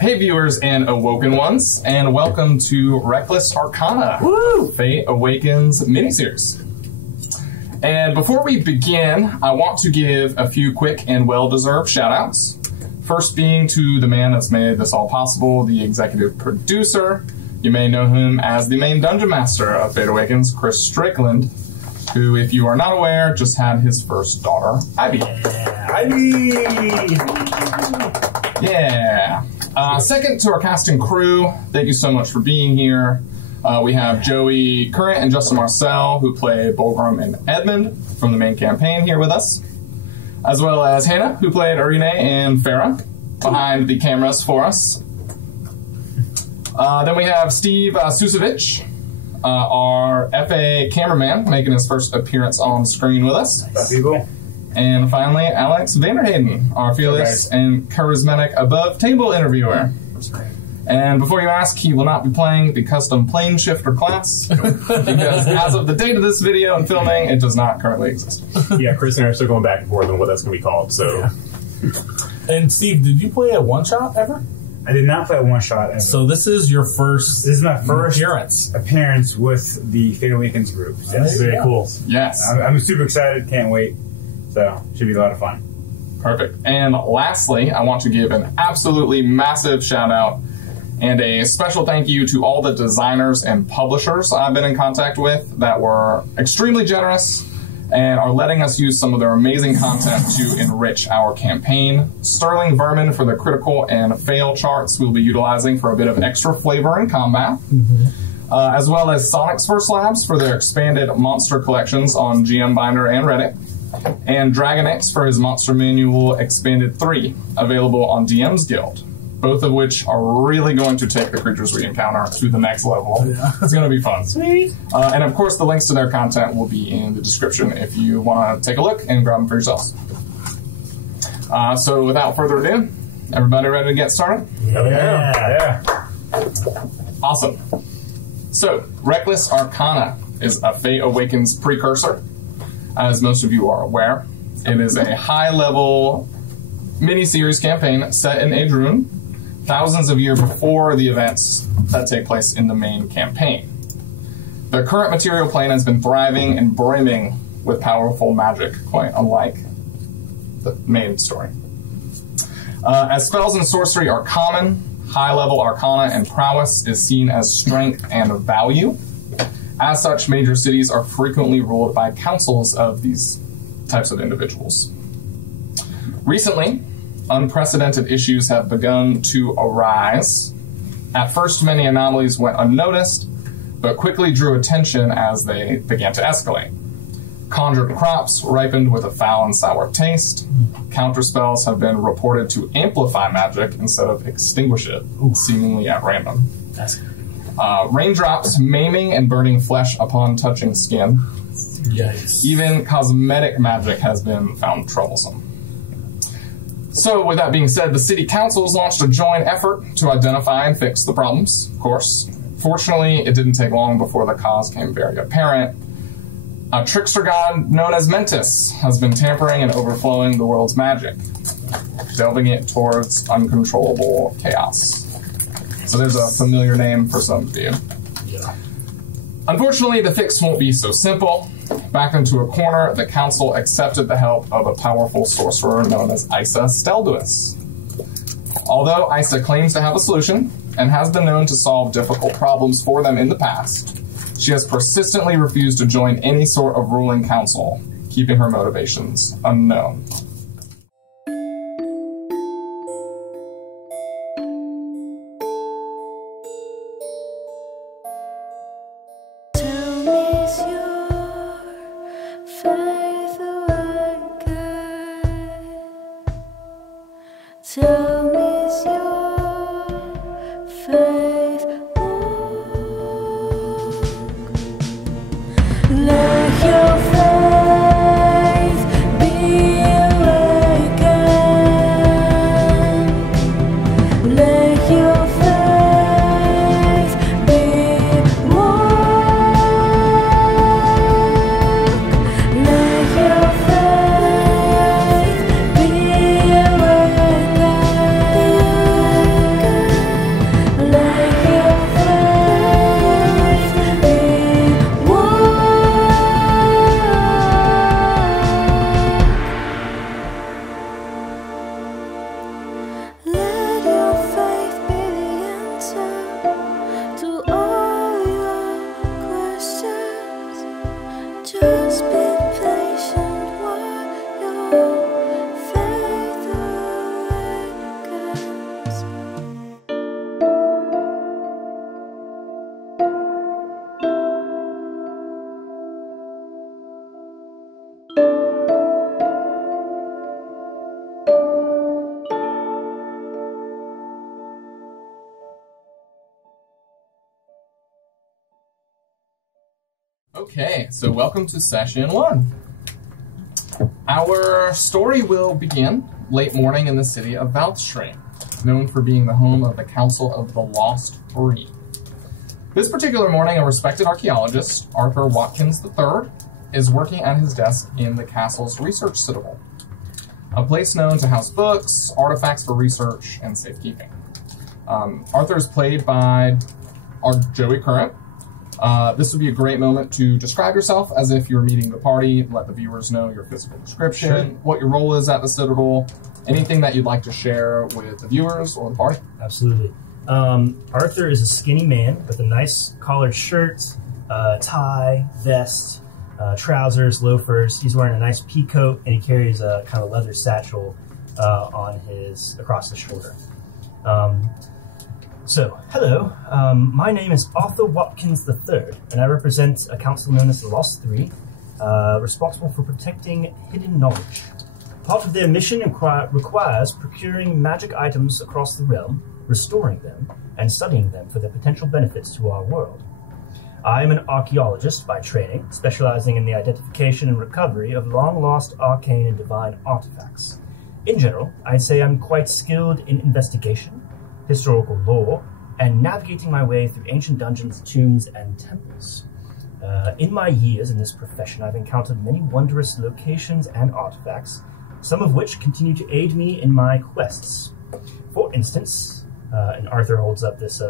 Hey viewers and awoken ones, and welcome to Reckless Arcana, Fate Awakens miniseries. And before we begin, I want to give a few quick and well-deserved shout-outs. First being to the man that's made this all possible, the executive producer. You may know him as the main dungeon master of Fate Awakens, Chris Strickland, who, if you are not aware, just had his first daughter, Ivy. Ivy! Yeah. Second to our cast and crew, thank you so much for being here. We have Joey Current and Justin Marcel, who play Bulgrim and Edmund from the main campaign here with us, as well as Hannah, who played Urine and Farah, behind the cameras for us. Then we have Steve Susevich, our FA cameraman, making his first appearance on screen with us. People. And finally, Alex Vanderhayden, our fearless and charismatic above-table interviewer. And before you ask, he will not be playing the custom plane shifter class, because as of the date of this video and filming, it does not currently exist. Yeah, Chris and I are still going back and forth on what that's going to be called, so... Yeah. And Steve, did you play a one-shot ever? I did not play a one-shot ever. So this is your first This is my first appearance with the Fate Awakens group. So That's very cool. Yes. I'm super excited, can't wait. So, should be a lot of fun. Perfect. And lastly, I want to give an absolutely massive shout-out and a special thank you to all the designers and publishers I've been in contact with that were extremely generous and are letting us use some of their amazing content to enrich our campaign. Sterling Vermin for the critical and fail charts we'll be utilizing for a bit of extra flavor in combat, as well as Sonixverse Labs for their expanded monster collections on GM Binder and Reddit, and Dragonix for his Monster Manual Expanded 3, available on DM's Guild, both of which are really going to take the creatures we encounter to the next level. Yeah. It's going to be fun. Sweet. And of course, the links to their content will be in the description if you want to take a look and grab them for yourselves. So without further ado, everybody ready to get started? Yeah. Awesome. So, Reckless Arcana is a Fate Awakens precursor, as most of you are aware. It is a high-level mini-series campaign set in Adrun, thousands of years before the events that take place in the main campaign. The current material plane has been thriving and brimming with powerful magic, quite unlike the main story. As spells and sorcery are common, high-level arcana and prowess is seen as strength and value. As such, major cities are frequently ruled by councils of these types of individuals. Recently, unprecedented issues have begun to arise. At first, many anomalies went unnoticed, but quickly drew attention as they began to escalate. Conjured crops ripened with a foul and sour taste. Counterspells have been reported to amplify magic instead of extinguish it, seemingly at random. That's good. Raindrops maiming and burning flesh upon touching skin. Yikes. Even cosmetic magic has been found troublesome. So, with that being said, the city councils launched a joint effort to identify and fix the problems, of course. Fortunately, it didn't take long before the cause became very apparent. A trickster god known as Mentis has been tampering and overflowing the world's magic, delving it towards uncontrollable chaos. So there's a familiar name for some of you. Yeah. Unfortunately, the fix won't be so simple. Back into a corner, the council accepted the help of a powerful sorcerer known as Isa Stelduus. Although Isa claims to have a solution, and has been known to solve difficult problems for them in the past, she has persistently refused to join any sort of ruling council, keeping her motivations unknown. Tell me is your faith walk. Let your faith be awakened. Let your faith be walk. Let your faith be awakened. Okay, so welcome to session 1. Our story will begin late morning in the city of Valtstream, known for being the home of the Council of the Lost Three. This particular morning, a respected archaeologist, Arthur Watkins III, is working at his desk in the castle's research citadel, a place known to house books, artifacts for research, and safekeeping. Arthur is played by our Joey Current. This would be a great moment to describe yourself as if you're meeting the party, let the viewers know your physical description, what your role is at the Citadel, anything that you'd like to share with the viewers or the party. Absolutely. Arthur is a skinny man with a nice collared shirt, tie, vest, trousers, loafers. He's wearing a nice pea coat, and he carries a kind of leather satchel across his shoulder. Hello. My name is Arthur Watkins III, and I represent a council known as the Lost Three, responsible for protecting hidden knowledge. Part of their mission requires procuring magic items across the realm, restoring them, and studying them for their potential benefits to our world. I am an archaeologist by training, specializing in the identification and recovery of long-lost arcane and divine artifacts. In general, I'd say I'm quite skilled in investigation, historical lore, and navigating my way through ancient dungeons, tombs, and temples. In my years in this profession, I've encountered many wondrous locations and artifacts, some of which continue to aid me in my quests. For instance, and Arthur holds up this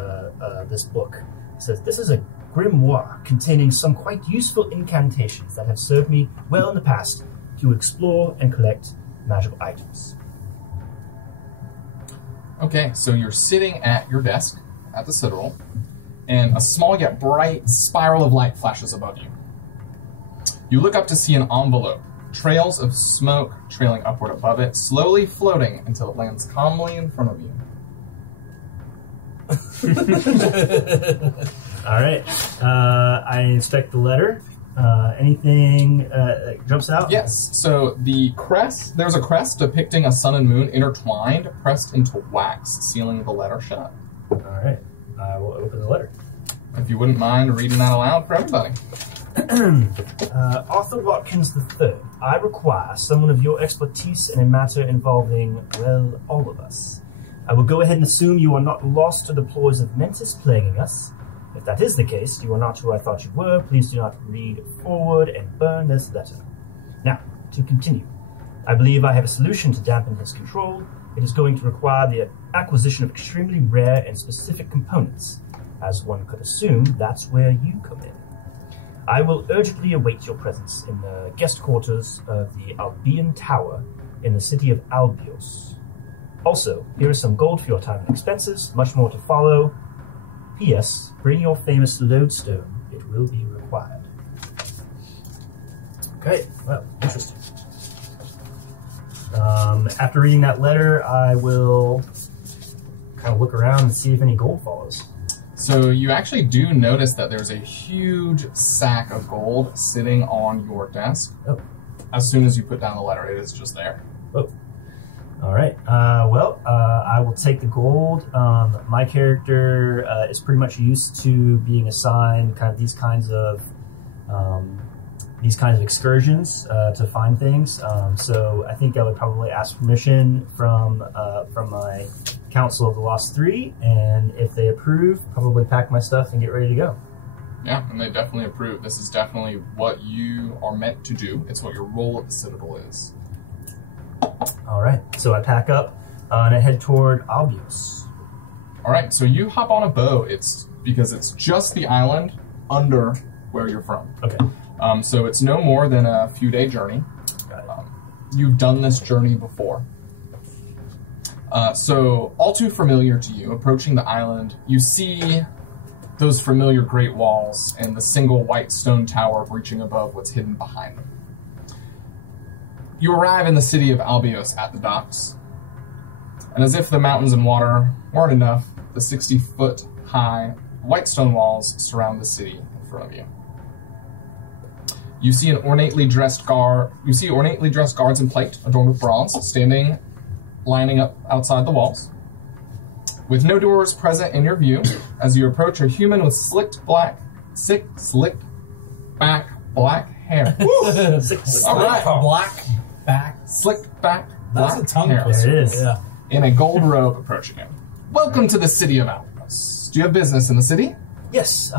book. It says, "This is a grimoire containing some quite useful incantations that have served me well in the past to explore and collect magical items." Okay, so you're sitting at your desk at the Citadel, and a small yet bright spiral of light flashes above you. You look up to see an envelope, trails of smoke trailing upward above it, slowly floating until it lands calmly in front of you. All right. I inspect the letter. Anything jumps out? Yes, so there's a crest depicting a sun and moon intertwined, pressed into wax, sealing the letter shut. All right. I will open the letter. If you wouldn't mind reading that aloud for everybody. Arthur Watkins III, I require someone of your expertise in a matter involving, well, all of us. I will go ahead and assume you are not lost to the ploys of Mentis plaguing us. If that is the case, you are not who I thought you were. Please do not read forward and burn this letter. Now, to continue. I believe I have a solution to dampen his control. It is going to require the acquisition of extremely rare and specific components. As one could assume, that's where you come in. I will urgently await your presence in the guest quarters of the Albion Tower in the city of Albios. Also, here is some gold for your time and expenses, much more to follow. P.S. Bring your famous lodestone. It will be required. Okay, well, interesting. After reading that letter, I will kind of look around and see if any gold follows. So you actually do notice that there's a huge sack of gold sitting on your desk. Oh. As soon as you put down the letter, it is just there. Oh. All right. I will take the gold. My character is pretty much used to being assigned kind of these kinds of excursions to find things. So I think I would probably ask permission from my Council of the Lost Three, and if they approve, probably pack my stuff and get ready to go. Yeah, and they definitely approve. This is definitely what you are meant to do. It's what your role at the Citadel is. All right, so I pack up and I head toward Albios. All right, so you hop on a boat. It's because it's just the island under where you're from. Okay. So it's no more than a few-day journey. Got it. You've done this journey before. So all too familiar to you, approaching the island, you see those familiar great walls and the single white stone tower reaching above what's hidden behind them. You arrive in the city of Albios at the docks, and as if the mountains and water weren't enough, the 60-foot high white stone walls surround the city in front of you. You see ornately dressed guards in plate adorned with bronze, lining up outside the walls. With no doors present in your view, as you approach a human with slick black back black hair. All right. Black back. Slick back That's black a tongue hair. twister. There it is. Yeah. In a gold robe approaching him. Welcome to the city of Alpos. Do you have business in the city? Yes,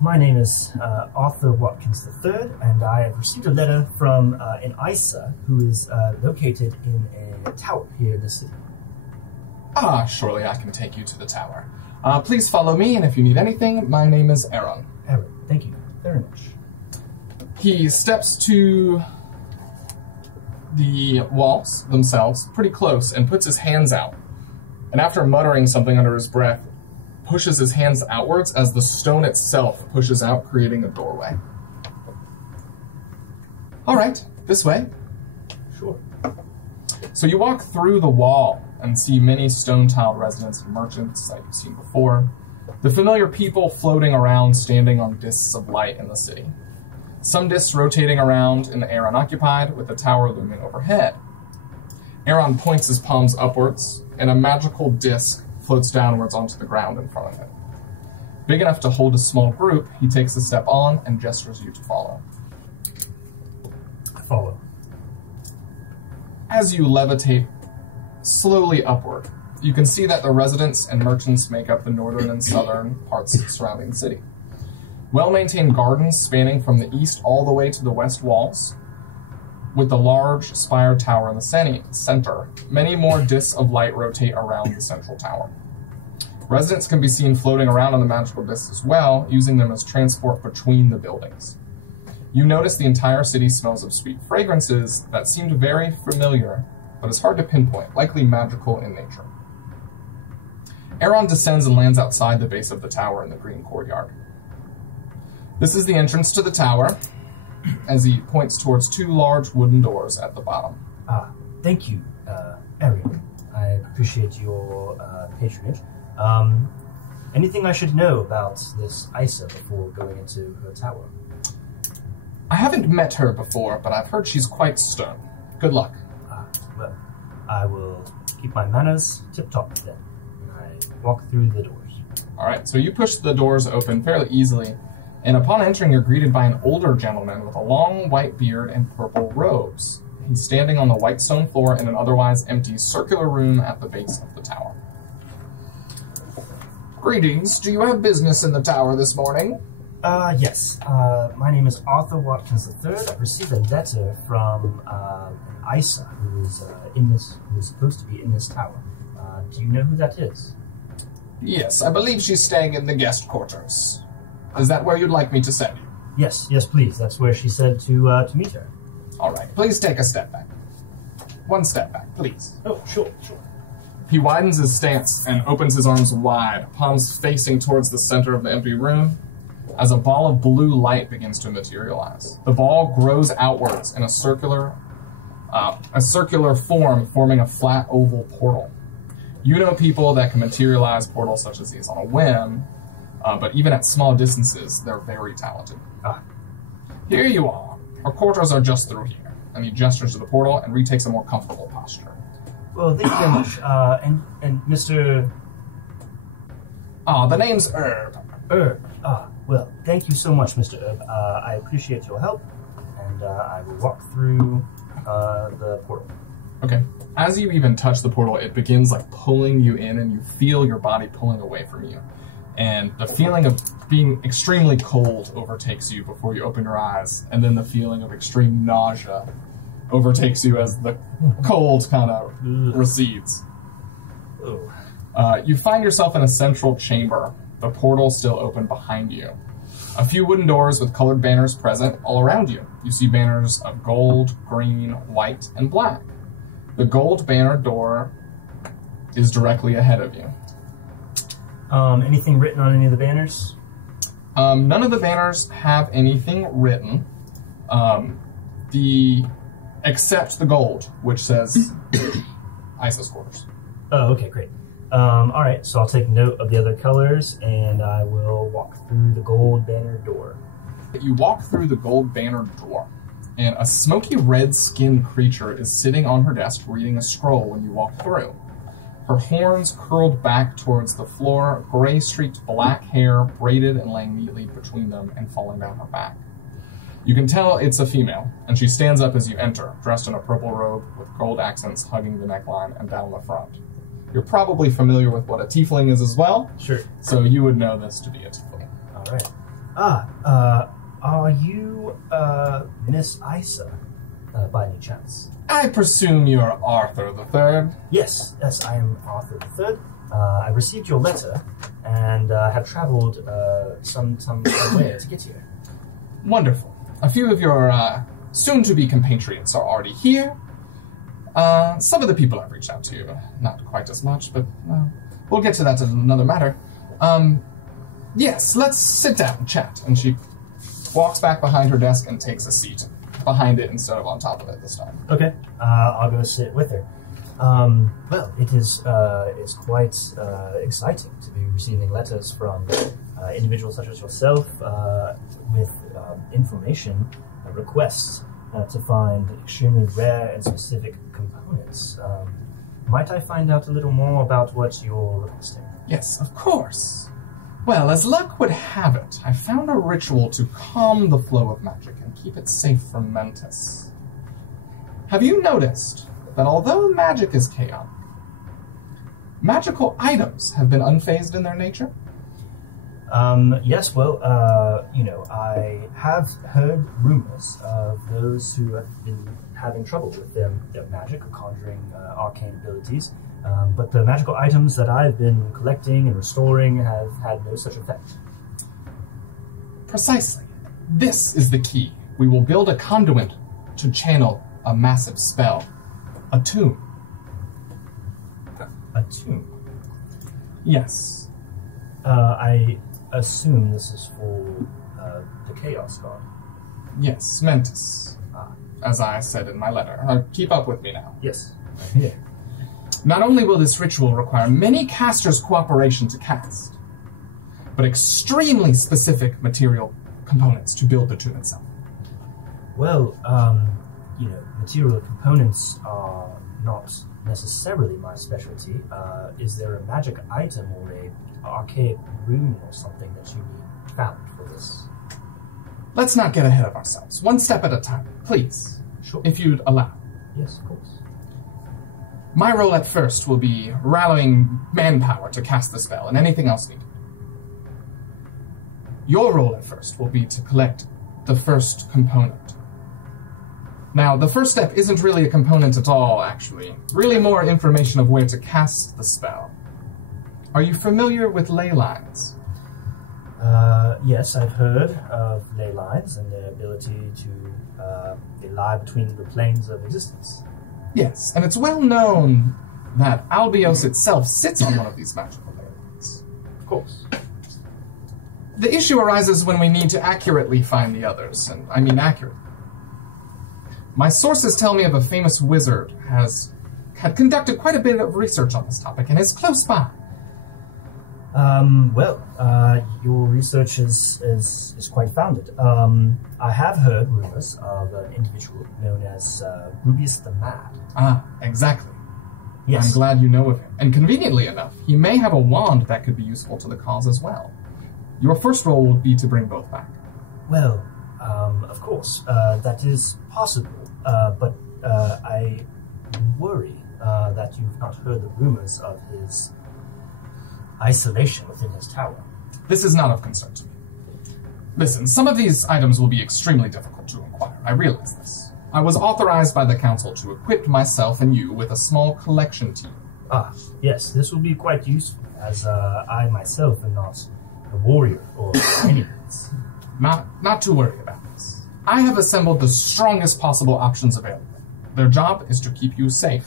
my name is Arthur Watkins III, and I have received a letter from an ISA who is located in a tower here in the city. Ah, surely I can take you to the tower. Please follow me, and if you need anything, my name is Aaron. Aaron, thank you very much. He steps to the walls themselves, pretty close, and puts his hands out. And after muttering something under his breath, pushes his hands outwards as the stone itself pushes out, creating a doorway. All right, this way. Sure. So you walk through the wall and see many stone-tiled residents and merchants that you've seen before. The familiar people floating around, standing on discs of light in the city. Some discs rotating around in the air unoccupied, with the tower looming overhead. Aaron points his palms upwards, and a magical disc floats downwards onto the ground in front of him. Big enough to hold a small group, he takes a step on and gestures you to follow. I follow. As you levitate slowly upward, you can see that the residents and merchants make up the northern and southern parts surrounding the city. Well-maintained gardens spanning from the east all the way to the west walls, with the large spire tower in the center. Many more discs of light rotate around the central tower. Residents can be seen floating around on the magical discs as well, using them as transport between the buildings. You notice the entire city smells of sweet fragrances that seemed very familiar, but is hard to pinpoint, likely magical in nature. Aaron descends and lands outside the base of the tower in the green courtyard. This is the entrance to the tower, as he points towards two large wooden doors at the bottom. Thank you, Aaron. I appreciate your patronage. Anything I should know about this Isa before going into her tower? I haven't met her before, but I've heard she's quite stern. Good luck. Well, I will keep my manners tip-top then. And I walk through the doors. All right, so you push the doors open fairly easily, and upon entering, you're greeted by an older gentleman with a long white beard and purple robes. He's standing on the white stone floor in an otherwise empty circular room at the base of the tower. Greetings. Do you have business in the tower this morning? Yes. My name is Arthur Watkins III. I've received a letter from an Isa who's supposed to be in this tower. Do you know who that is? Yes, I believe she's staying in the guest quarters. Is that where you'd like me to send you? Yes, please. That's where she said to meet her. All right, please take a step back. One step back, please. Oh, sure. He widens his stance and opens his arms wide, palms facing towards the center of the empty room, as a ball of blue light begins to materialize. The ball grows outwards in a circular form, forming a flat oval portal. You know people that can materialize portals such as these on a whim, but even at small distances, they're very talented. Here you are. Our quarters are just through here. And he gestures to the portal and retakes a more comfortable posture. Well, thank you very much. And Mr. The name's Herb. Herb. Well, thank you so much, Mr. Herb. I appreciate your help, and I will walk through the portal. Okay. As you even touch the portal, it begins like pulling you in, and you feel your body pulling away from you. And the feeling of being extremely cold overtakes you before you open your eyes, and then the feeling of extreme nausea overtakes you as the cold kind of recedes. You find yourself in a central chamber, the portal still open behind you. A few wooden doors with colored banners present all around you. You see banners of gold, green, white, and black. The gold banner door is directly ahead of you. Anything written on any of the banners? None of the banners have anything written, except the gold, which says ISIS quarters. Oh, okay, great. All right, so I'll take note of the other colors, and I will walk through the gold banner door. You walk through the gold banner door, and a smoky red-skinned creature is sitting on her desk reading a scroll when you walk through. Her horns curled back towards the floor, gray-streaked black hair braided and laying neatly between them and falling down her back. You can tell it's a female, and she stands up as you enter, dressed in a purple robe with gold accents hugging the neckline and down the front. You're probably familiar with what a tiefling is as well. Sure. So you would know this to be a tiefling. All right. Are you Miss Isa by any chance? I presume you're Arthur III. Yes, I am Arthur III. I received your letter and have traveled some way to get here. Wonderful. A few of your soon-to-be compatriots are already here. Some of the people I've reached out to, not quite as much, but we'll get to that in another matter. Yes, let's sit down and chat. And she walks back behind her desk and takes a seat behind it instead of on top of it this time. Okay, I'll go sit with her. Well, it is quite exciting to be receiving letters from individuals such as yourself with information requests to find extremely rare and specific components. Might I find out a little more about what you're requesting? Yes, of course. Well, as luck would have it, I found a ritual to calm the flow of magic and keep it safe from Mentis. Have you noticed that although magic is chaotic, magical items have been unfazed in their nature? Yes, well, I have heard rumors of those who have been having trouble with their magic or conjuring arcane abilities, but the magical items that I've been collecting and restoring have had no such effect. Precisely. This is the key. We will build a conduit to channel a massive spell. A tomb. A tomb? Yes. I assume this is for the Chaos God. Yes, Mentis. As I said in my letter. Keep up with me now. Yes, I'm here. Not only will this ritual require many casters' cooperation to cast, but extremely specific material components to build the tomb itself. Well, material components are not necessarily my specialty. Is there a magic item or a archaic rune or something that you need found for this? Let's not get ahead of ourselves. One step at a time, please. Sure. If you'd allow. Yes, of course. My role at first will be rallying manpower to cast the spell and anything else needed. Your role at first will be to collect the first component. Now, the first step isn't really a component at all, actually. Really more information of where to cast the spell. Are you familiar with ley lines? Yes, I've heard of ley lines and their ability to they lie between the planes of existence. Yes, and it's well known that Albios itself sits on one of these magical ley lines. Of course. The issue arises when we need to accurately find the others, and I mean accurately. My sources tell me of a famous wizard had conducted quite a bit of research on this topic and is close by. Your research is quite founded. I have heard rumors of an individual known as Rubius the Mad. Ah, exactly. Yes. I'm glad you know of him. And conveniently enough, he may have a wand that could be useful to the cause as well. Your first role would be to bring both back. Well, of course, that is possible, but I worry that you've not heard the rumors of his isolation within his tower. This is not of concern to me. Listen, some of these items will be extremely difficult to acquire. I realize this. I was authorized by the council to equip myself and you with a small collection team. Ah, yes, this will be quite useful, as I myself am not a warrior or any means. Not to worry about this. I have assembled the strongest possible options available. Their job is to keep you safe,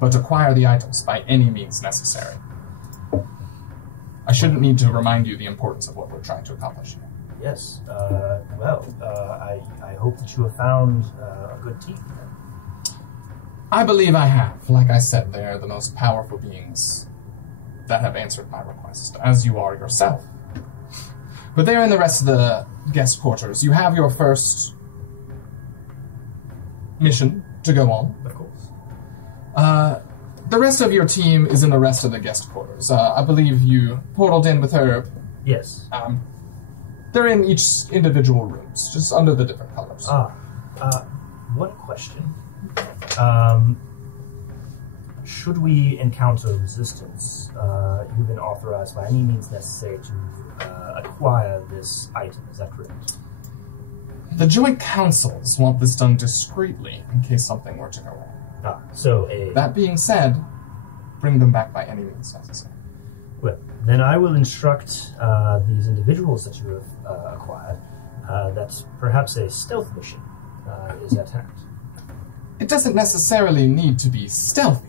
but acquire the items by any means necessary. I shouldn't need to remind you the importance of what we're trying to accomplish here. Yes, I hope that you have found a good team. I believe I have. Like I said, they're the most powerful beings that have answered my request, as you are yourself. But they're in the rest of the guest quarters. You have your first mission to go on. Of course. The rest of your team is in the rest of the guest quarters. I believe you portaled in with her. Yes. They're in each individual rooms, just under the different colors. One question. Should we encounter resistance, you've been authorized by any means necessary to acquire this item, is that correct? The joint councils want this done discreetly in case something were to go wrong. That being said, bring them back by any means necessary. Well, then I will instruct these individuals that you have acquired that perhaps a stealth mission is at hand. It doesn't necessarily need to be stealthy.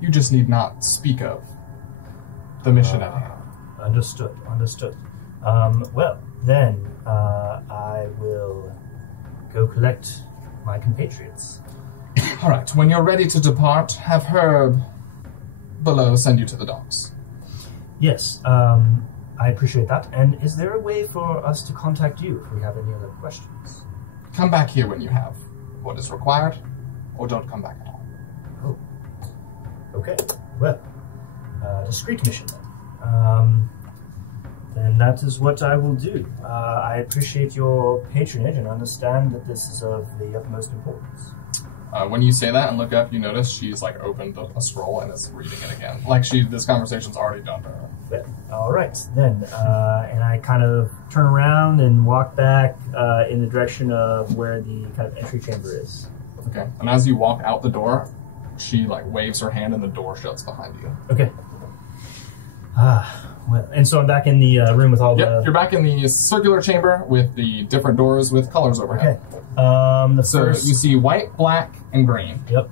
You just need not speak of the mission at hand. Understood. Well, then I will go collect my compatriots. All right, when you're ready to depart, have Herb below send you to the docks. Yes, I appreciate that. And is there a way for us to contact you if we have any other questions? Come back here when you have what is required, or don't come back at all. Oh. Okay. Well, discreet mission then. Then that is what I will do. I appreciate your patronage and understand that this is of the utmost importance. When you say that and look up, you notice she's like opened a scroll and is reading it again. Like this conversation's already done to her. Well, all right, then. And I kind of turn around and walk back in the direction of where the kind of entry chamber is. Okay. And as you walk out the door, she like waves her hand and the door shuts behind you. Okay. Well, and so I'm back in the room with all the... You're back in the circular chamber with the different doors with colors overhead. Okay. So you see white, black, and green. Yep.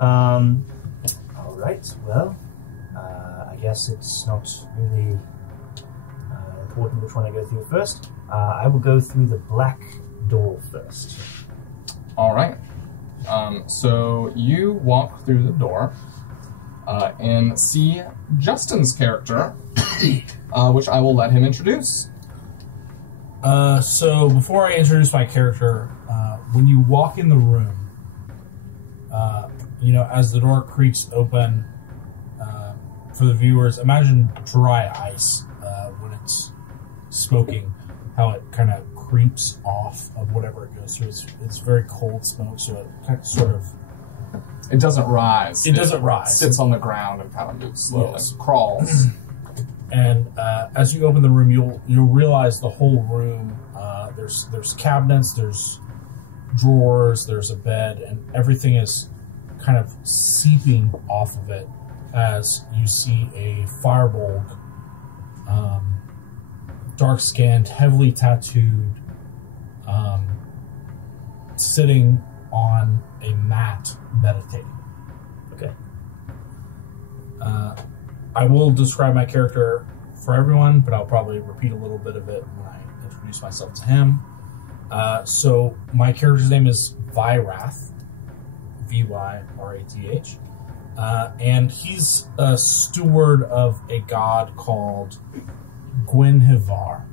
All right. Well, I guess it's not really important which one I go through first. I will go through the black door first. All right. So you walk through the door and see Justin's character, which I will let him introduce. So before I introduce my character, when you walk in the room, as the door creaks open, for the viewers, imagine dry ice when it's smoking, how it kind of creeps off of whatever it goes through. It's very cold smoke, so it kind of sort of... It doesn't rise. It doesn't rise. It sits on the ground and kind of moves slowly. Yes. Crawls. And as you open the room, you'll realize the whole room. There's cabinets, there's drawers, there's a bed, and everything is kind of seeping off of it as you see a firbolg, dark-skinned, heavily tattooed, sitting on a mat meditating. Okay. I will describe my character for everyone, but I'll probably repeat a little bit of it when I introduce myself to him. So my character's name is Vyrath, Vyrath, and he's a steward of a god called Gwynhivar.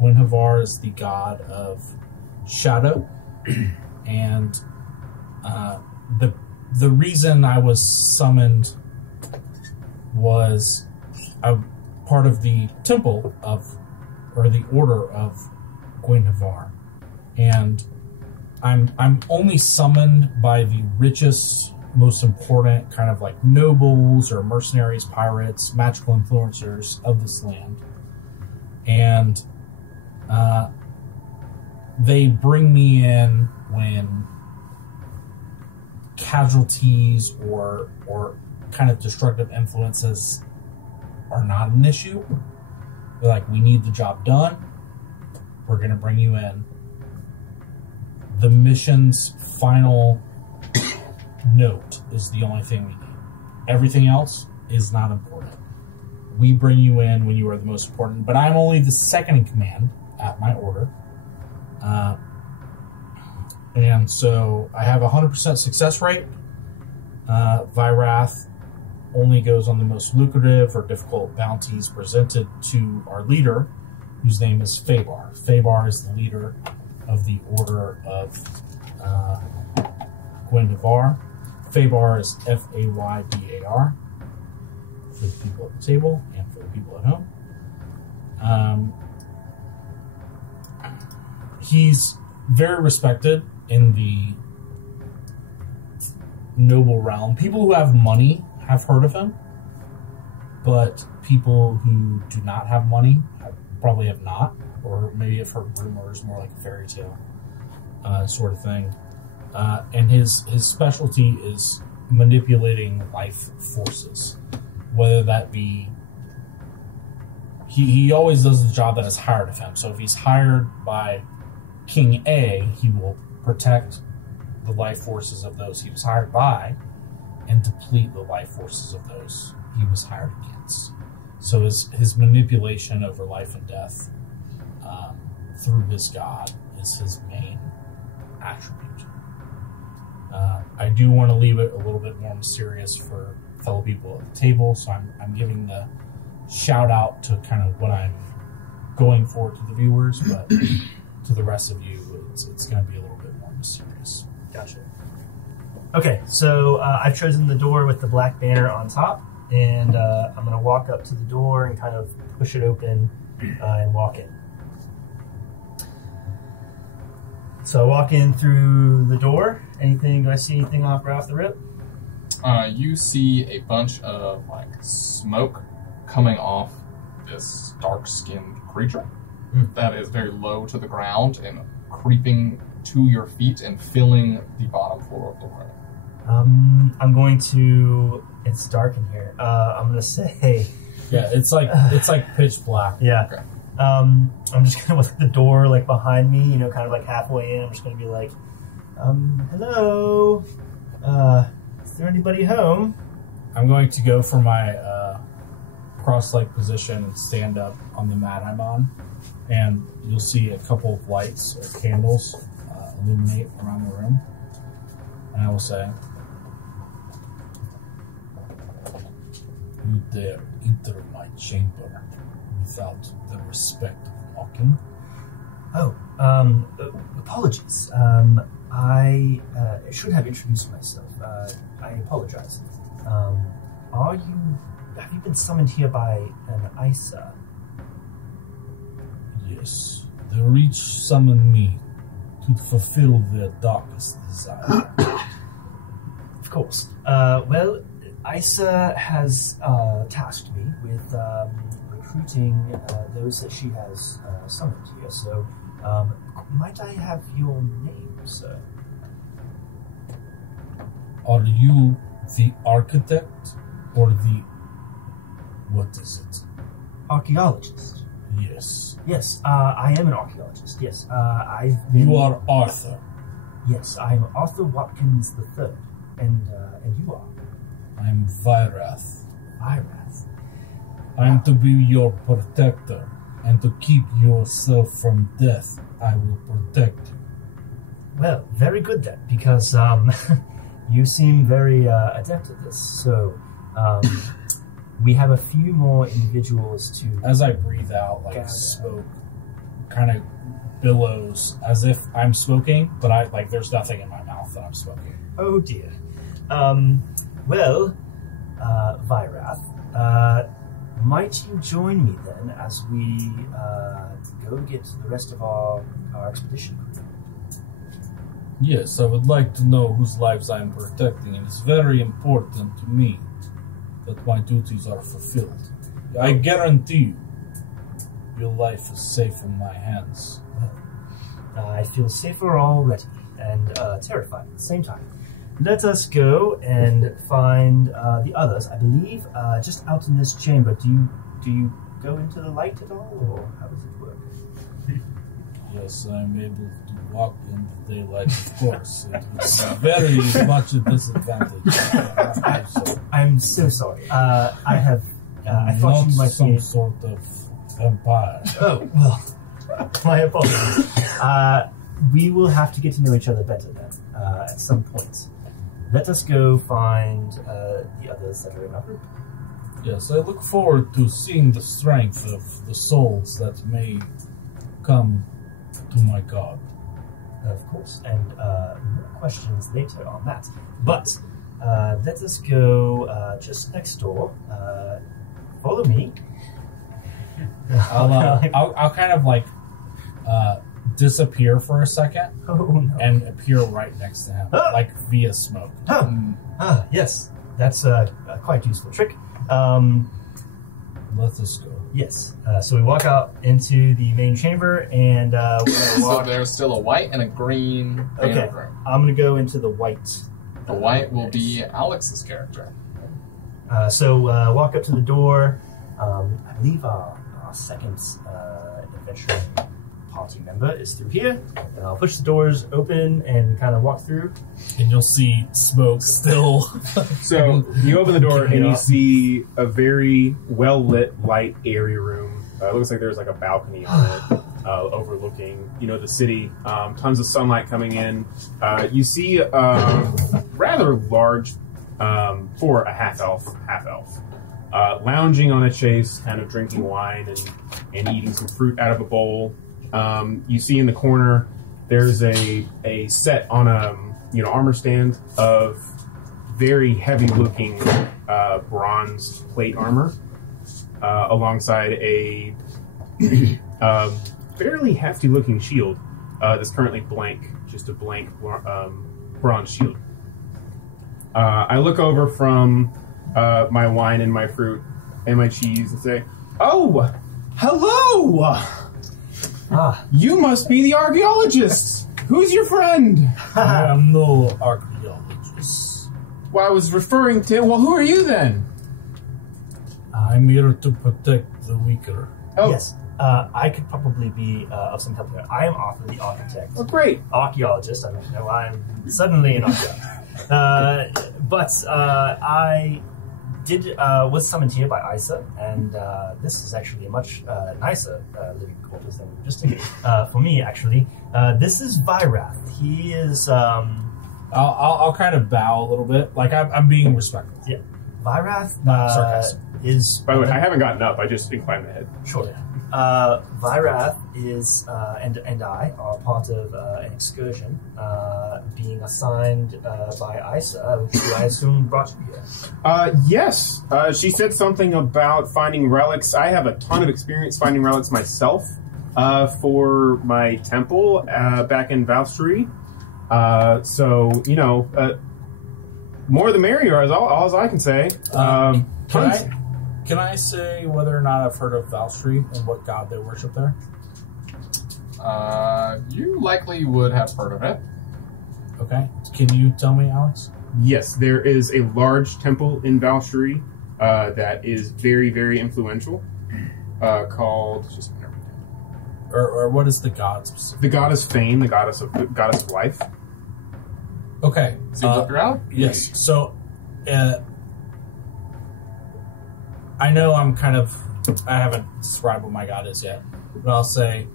Gwynhivar is the god of shadow, and the reason I was summoned was a part of the temple or the order of Gwynhivar, and I'm only summoned by the richest, most important kind of like nobles or mercenaries, pirates, magical influencers of this land, and they bring me in when casualties or kind of destructive influences are not an issue. They're like, we need the job done. We're going to bring you in. The mission's final note is the only thing we need. Everything else is not important. We bring you in when you are the most important, but I'm only the second in command at my order. And so I have a 100% success rate. Vyrath only goes on the most lucrative or difficult bounties presented to our leader, whose name is Fabar. Fabar is the leader of the Order of Gwynhivar. Fabar is Faybar, for the people at the table and for the people at home. he's very respected in the noble realm. People who have money have heard of him, but people who do not have money probably have not, or maybe have heard rumors, more like a fairy tale sort of thing. And his specialty is manipulating life forces, whether that be he always does the job that is hired of him. So if he's hired by King A, he will protect the life forces of those he was hired by and deplete the life forces of those he was hired against. So his manipulation over life and death through his god is his main attribute. I do want to leave it a little bit more mysterious for fellow people at the table, so I'm giving the shout out to kind of what I'm going for to the viewers, but to the rest of you, it's going to be a little bit more mysterious. Gotcha. Okay, so I've chosen the door with the black banner on top, and I'm going to walk up to the door and kind of push it open and walk in. So I walk in through the door. Do I see anything off right off the rip? You see a bunch of smoke coming off this dark-skinned creature that is very low to the ground and creeping to your feet and filling the bottom floor of the room. I'm going to. It's dark in here. I'm going to say. Yeah, it's like pitch black. Yeah. Okay. I'm just gonna look at the door behind me, kind of halfway in. I'm just gonna be like, hello, is there anybody home? I'm going to go for my cross-leg position and stand up on the mat I'm on, and you'll see a couple of lights or candles illuminate around the room, and I will say, "You dare enter my chamber without the respect of knocking?" Oh, apologies. I should have introduced myself. I apologize. Have you been summoned here by an Isa? Yes. The Reach summoned me to fulfill their darkest desire. Of course. Well, Isa has tasked me with recruiting those that she has summoned here. So, might I have your name, sir? Are you the architect or the... what is it? Archaeologist. Yes. Yes, I am an archaeologist. Yes, I've been... You are Arthur. Yes, I'm Arthur Watkins III. And you are? I'm Vyrath. Vyrath. I'm to be your protector, and to keep yourself from death, I will protect you. Well, very good then, because you seem very adept at this. So, we have a few more individuals to... As I breathe out, smoke kind of billows as if I'm smoking, but there's nothing in my mouth that I'm smoking. Oh dear. Well, Vyrath, might you join me then as we go get the rest of our expedition crew? Yes, I would like to know whose lives I am protecting, and it's very important to me that my duties are fulfilled. I guarantee you, your life is safe in my hands. I feel safer already, and terrified at the same time. Let us go and find the others. I believe just out in this chamber. Do you go into the light at all, or how does it work? Yes, I'm able to walk in the daylight, of course. It's very much a disadvantage. I'm so sorry. I thought you might some be sort of vampire. Oh well, my apologies. We will have to get to know each other better then at some point. Let us go find the others that are in our group. Yes, I look forward to seeing the strength of the souls that may come to my god. Of course, and more questions later on that. But let us go just next door. Follow me. I'll kind of disappear for a second Oh, no. and appear right next to him, Ah! like via smoke. Yes. That's a quite useful trick. Let us go. Yes. So we walk out into the main chamber, and we're gonna So walk. there's still a white and a green Okay. banner room. I'm going to go into the white. The white will be Alex's character. So walk up to the door. I believe our second adventuring party member is through here. And I'll push the doors open and kind of walk through. And you'll see smoke still. So you open the door Kicking and you off. see a very well lit, light, airy room. It looks like there's like a balcony on it, overlooking the city. Tons of sunlight coming in. You see a rather large, for a half elf, lounging on a chase, kind of drinking wine and eating some fruit out of a bowl. You see in the corner there's a set on a armor stand of very heavy looking bronze plate armor, alongside a fairly hefty looking shield that's currently blank, just a blank bronze shield. I look over from my wine and my fruit and my cheese and say, "Oh, hello! You must be the archaeologists. Who's your friend?" I am no archaeologist. Well, I was referring to. Well, who are you then? I'm here to protect the weaker. Oh, Yes. I could probably be of some help here. I am Arthur, the architect. oh, great. Archaeologist. I don't know. I'm suddenly an archaeologist. But I was summoned here by Isa, and this is actually a much nicer living quarters than we were just in. For me, actually. This is Vyrath. He is... I'll kind of bow a little bit, like I'm being respectful. yeah. Vyrath Not sarcastic. is... By the way, I haven't gotten up. I just inclined my head. Sure. Vyrath is, and I are part of an excursion being assigned by Isa, who I assume brought you here. Yes. She said something about finding relics. I have a ton of experience finding relics myself for my temple back in Valstry. So, more the merrier is all I can say. Can I say whether or not I've heard of Valstry and what god they worship there? You likely would have heard of it. Okay. Can you tell me, Alex? Yes, there is a large temple in Valstry that is very, very influential, called Or what is the god specific? the goddess Fane, the goddess of life. Okay. Seems up your alley? Yes. So, I know I haven't described what my god is yet, but I'll say,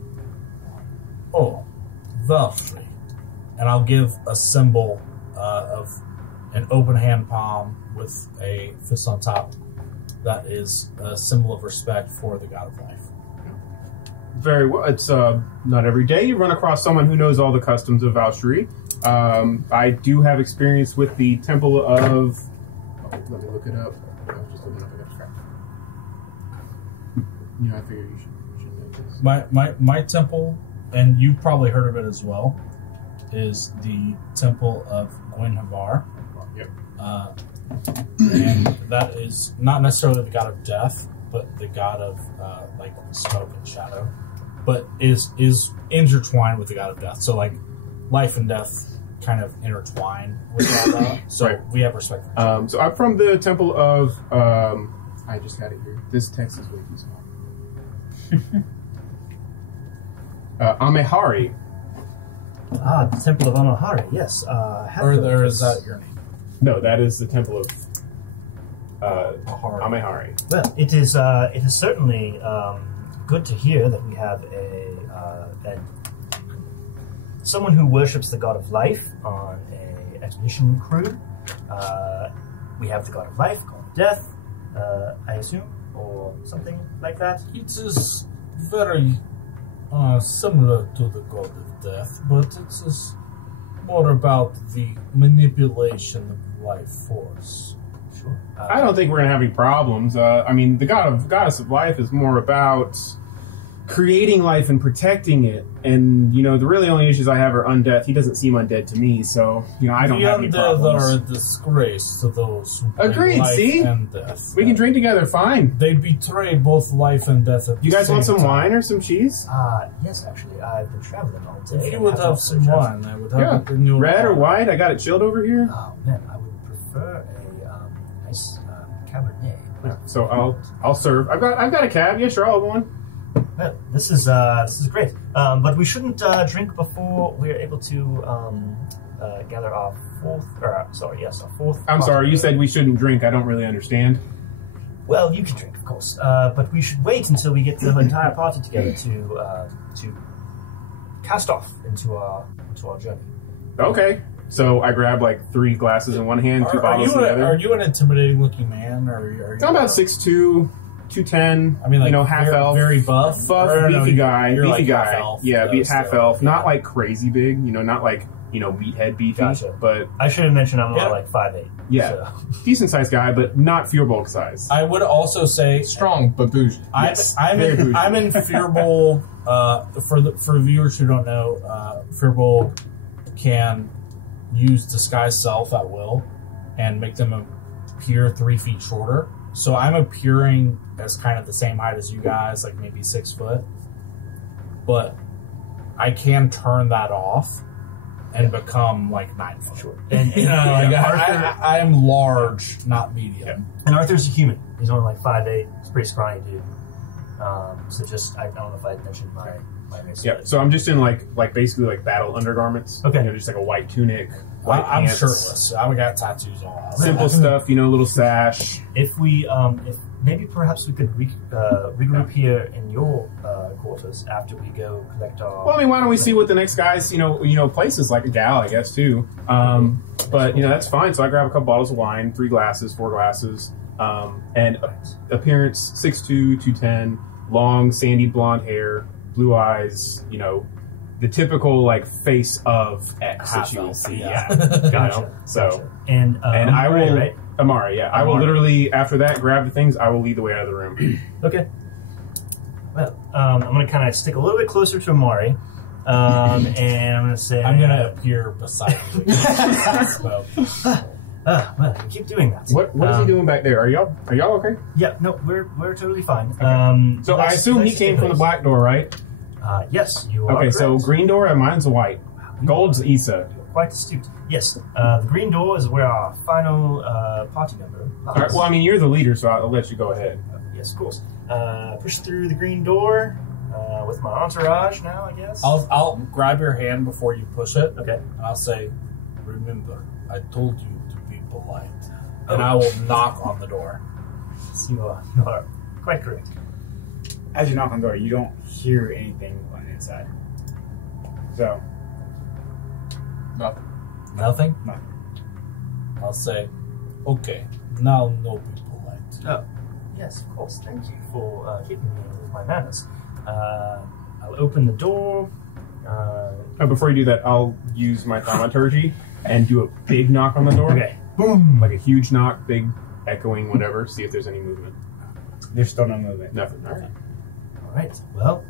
oh, Valstry. And I'll give a symbol of an open hand palm with a fist on top. That is a symbol of respect for the god of life. Very well. It's not every day you run across someone who knows all the customs of Valstry. I do have experience with the Temple of... let me look it up. I was just looking up a crap. I figured you should know this. My temple, and you've probably heard of it as well, is the Temple of Gwenhavar. Yep. And that is not necessarily the god of death, but the god of like smoke and shadow, but is intertwined with the god of death. So like life and death kind of intertwine with all that. So Right. we have respect for So I'm from the Temple of... I just had it here. This text is way too small. Amehari. The Temple of Amahari, yes. or is that your name? No, that is the Temple of Ahari. Amehari. Well, it is certainly good to hear that we have someone who worships the god of life on a expedition crew. We have the god of life, god of death, I assume, or something like that. It is very similar to the god of death, but it is more about the manipulation of life force. Sure. I don't think we're gonna have any problems. I mean, the goddess of life is more about creating life and protecting it. And, you know, the really only issues I have are undeath. He doesn't seem undead to me, so, you know, I don't have any The undead problems. are a disgrace to those who bring Agreed, life see? and death. We can drink together, fine. They betray both life and death at You the guys want same some time. wine or some cheese? Yes, actually, I've been traveling all day. If you and would have have no some such- wine, I would have Yeah. it in your Red or bar. white? I got it chilled over here. Oh man, I would prefer a nice Cabernet. Yeah, so I'll serve. I've got a cab. Yeah, sure, I'll have one. Well, this is great. But we shouldn't drink before we're able to gather our fourth. Our fourth. I'm sorry, you said we shouldn't drink. I don't really understand. Well, you can drink, of course, but we should wait until we get the entire party together to cast off into our journey. Okay. So I grab like 3 glasses in one hand, 2 bottles in the other. Are you an intimidating looking man? Or are you I'm about 6'2", 210. I mean, like, you know, half elf, very buff, Or no, beefy guy, you're beefy like guy. half elf, Yeah, though, half still. elf. Yeah. Not like crazy big. You know, not like meathead beefy. Gotcha. But I should have mentioned I'm Yeah. more like 5'8". yeah, So. decent sized guy, but not fear bulk size. I would also say Strong, but bougie. Yes, I'm very in bougie. I'm in Fearbowl. For viewers who don't know, Fearbowl can use disguise self at will and make them appear 3 feet shorter. So I'm appearing as kind of the same height as you guys, like maybe 6 foot, but I can turn that off and become like 9 foot. Sure. You know, like Arthur, I am large, not medium. and Arthur's a human. He's only like 5'8". He's a pretty scrawny dude. So just I don't know if I mentioned my race. Yeah, so I'm just in like basically like battle undergarments. Okay. You know, just like a white tunic, white I'm pants. shirtless. I got tattoos all out. Simple stuff, you know, little sash. If we, if maybe perhaps we could regroup here in your quarters after we go collect our. Well, I mean, why don't we see what the next guy's, place is, like a gal, I guess, too. But, that's fine. So I grab a couple bottles of wine, 3 glasses, 4 glasses, and appearance 6'2", 210, long, sandy blonde hair, blue eyes, the typical, like, face of X that you will see. Yeah. Gotcha. So, Gotcha. And I Amari, will, right? Amari, yeah. I will Amari. literally, after that, grab the things, I will lead the way out of the room. Okay. Well, I'm going to kind of stick a little bit closer to Amari, and I'm going to say I'm gonna appear beside you. So, well, we keep doing that. What is he doing back there? Are y'all okay? Yeah, no, we're totally fine. So I assume he came from the black door, right? Yes, you are. Okay, so correct. green door and mine's white. Gold's Issa. Quite astute. Yes, the green door is where our final party member lies. All right, well, I mean, you're the leader, so I'll let you go ahead. Yes, of course. Push through the green door with my entourage now, I guess. I'll grab your hand before you push it, Okay. and I'll say, "Remember, I told you to be polite." And I will knock on the door. You are quite correct. As you knock on the door, you don't hear anything on the inside. So, Nothing. Nothing. nothing. I'll say, "Okay, now no be polite." Oh, yes, of course. Thank you for keeping me with my manners. I'll open the door. Before you do that, I'll use my thaumaturgy and do a big knock on the door. Okay. Boom! Like a huge knock, big echoing, whatever. See if there's any movement. There's still no movement. Nothing. All right. All right. Well,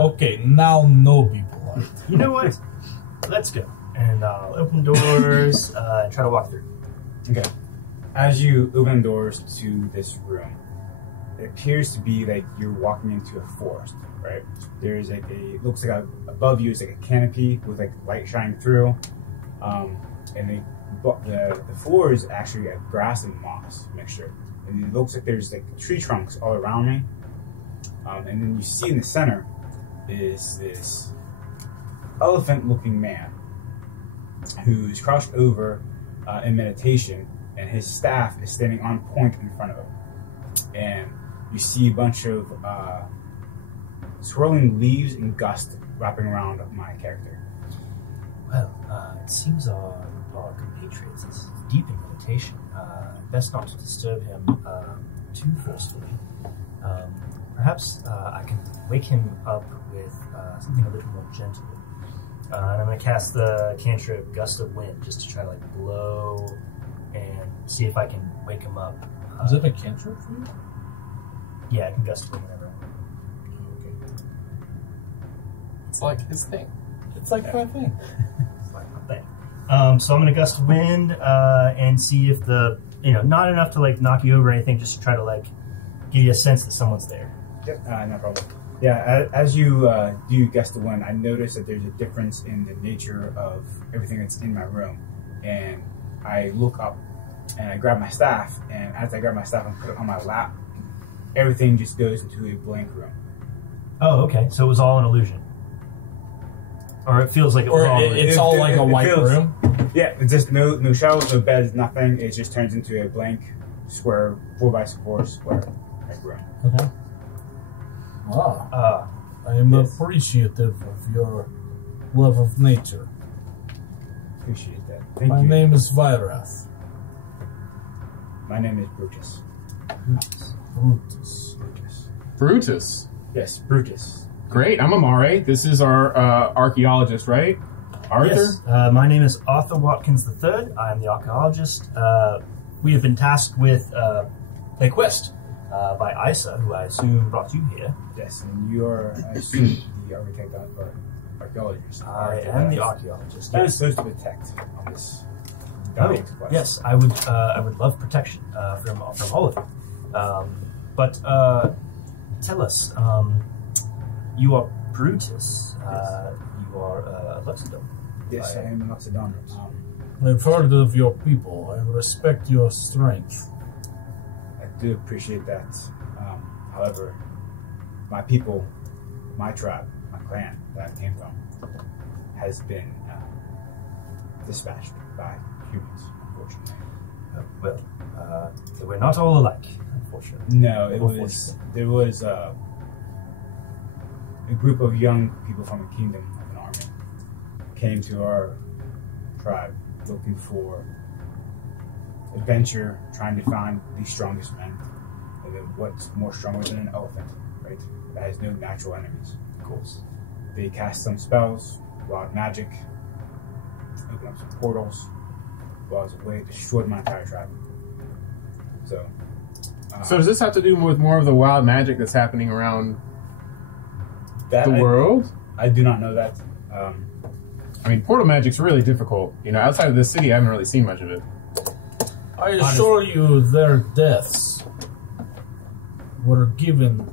Okay, now no be polite. you know what? Let's go. And I'll open the doors and try to walk through. Okay. As you open the doors to this room, it appears to be like you're walking into a forest, right? There's like looks like above you is like a canopy with like light shining through, and the floor is actually a grass and moss mixture, and it looks like there's like tree trunks all around me, and then you see in the center is this elephant-looking man who's crouched over in meditation, and his staff is standing on point in front of him. And you see a bunch of swirling leaves and gust wrapping around my character. Well, it seems our compatriot is deep in meditation. Best not to disturb him too forcefully. Perhaps I can wake him up with something a little more gentle. And I'm going to cast the cantrip Gust of Wind just to try to like blow and see if I can wake him up. Is it a cantrip for you? Yeah, I can Gust of Wind whenever I want. It's like his thing. It's like my thing. It's like my thing. So I'm gonna gust of wind and see if not enough to like knock you over or anything, just to try to like give you a sense that someone's there. Yep, no problem. Yeah, as you do gust the wind, I notice that there's a difference in the nature of everything that's in my room. And I look up and I grab my staff, and as I grab my staff and put it on my lap, everything just goes into a blank room. Oh, okay. So it was all an illusion. Or it feels like it was all it's all like a white room. Yeah, it's just no shelves, no beds, nothing. It just turns into a blank square 4x4 square like room. Okay. I am appreciative of your love of nature. Appreciate that. Thank My you. name is Vyrath. My name is Brutus. Brutus. Brutus. Yes, Brutus. Great, I'm Amare. This is our archaeologist, right? Arthur? Yes. My name is Arthur Watkins III. I am the archaeologist. We have been tasked with a quest by Isa, who I assume brought you here. Yes, and you are, I assume, the archaeologist. I am the archaeologist. That is Yes. supposed to protect on this. Oh, quest. yes. I would love protection from all of you. But tell us, you are Brutus. You are Luxodon. Yes, I am an Oxydon. I've heard of your people. I respect your strength. I do appreciate that. However, my people, my tribe, my clan that I came from, has been dispatched by humans, unfortunately. We're not all alike, unfortunately. No, there was a group of young people from a kingdom of an army came to our tribe looking for adventure, trying to find the strongest men. And then what's more stronger than an elephant, right? That has no natural enemies, of course. They cast some spells, wild magic, opened up some portals, while as a way destroyed my entire tribe. So does this have to do with more of the wild magic that's happening around that the world? I do not know that. I mean, portal magic's really difficult. You know, outside of this city, I haven't really seen much of it. I assure you their deaths were given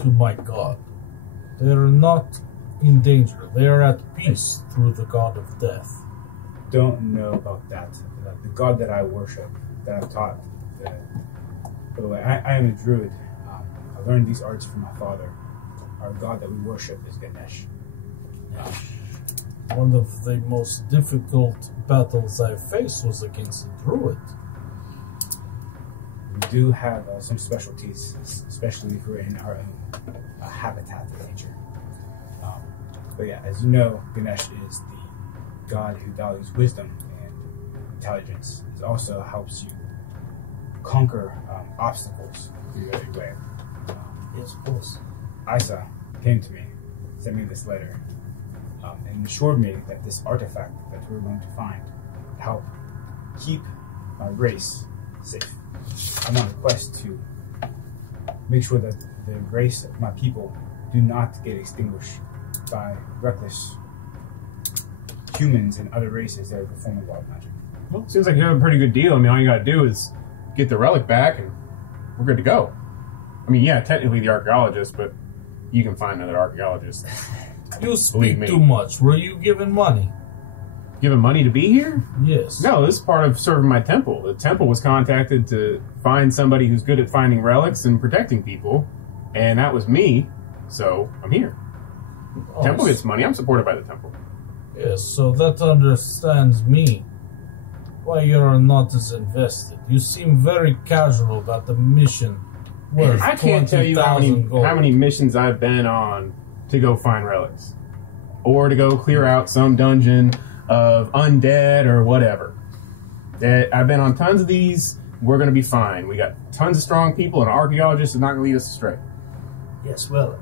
to my god. They are not in danger. They are at peace through the god of death. Don't know about that. The god that I worship, that I've taught. By the way, I am a druid. I learned these arts from my father. Our god that we worship is Ganesh. One of the most difficult battles I faced was against a druid. We do have some specialties, especially if we're in our own habitat of nature. But yeah, as you know, Ganesh is the god who values wisdom and intelligence. It also helps you conquer obstacles through every way. Yes, of course. Isa came to me, sent me this letter, and assured me that this artifact that we're going to find will help keep my race safe. I'm on a quest to make sure that the race of my people do not get extinguished by reckless humans and other races that are performing wild magic. Well, seems like you have a pretty good deal. I mean, all you gotta do is get the relic back and we're good to go. I mean, yeah, technically the archaeologist, but you can find another archaeologist. You speak too much. Were you given money? Given money to be here? Yes. No, this is part of serving my temple. The temple was contacted to find somebody who's good at finding relics and protecting people, and that was me, so I'm here. Oh, Temple gets money. I'm supported by the temple. Yes, so that understands me. Why you are not as invested. You seem very casual about the mission worth I can't tell you how 20,000 gold. many missions I've been on to go find relics. Or to go clear out some dungeon of undead or whatever. I've been on tons of these. We're going to be fine. We got tons of strong people, and an archaeologist is not going to lead us astray. Yes, well,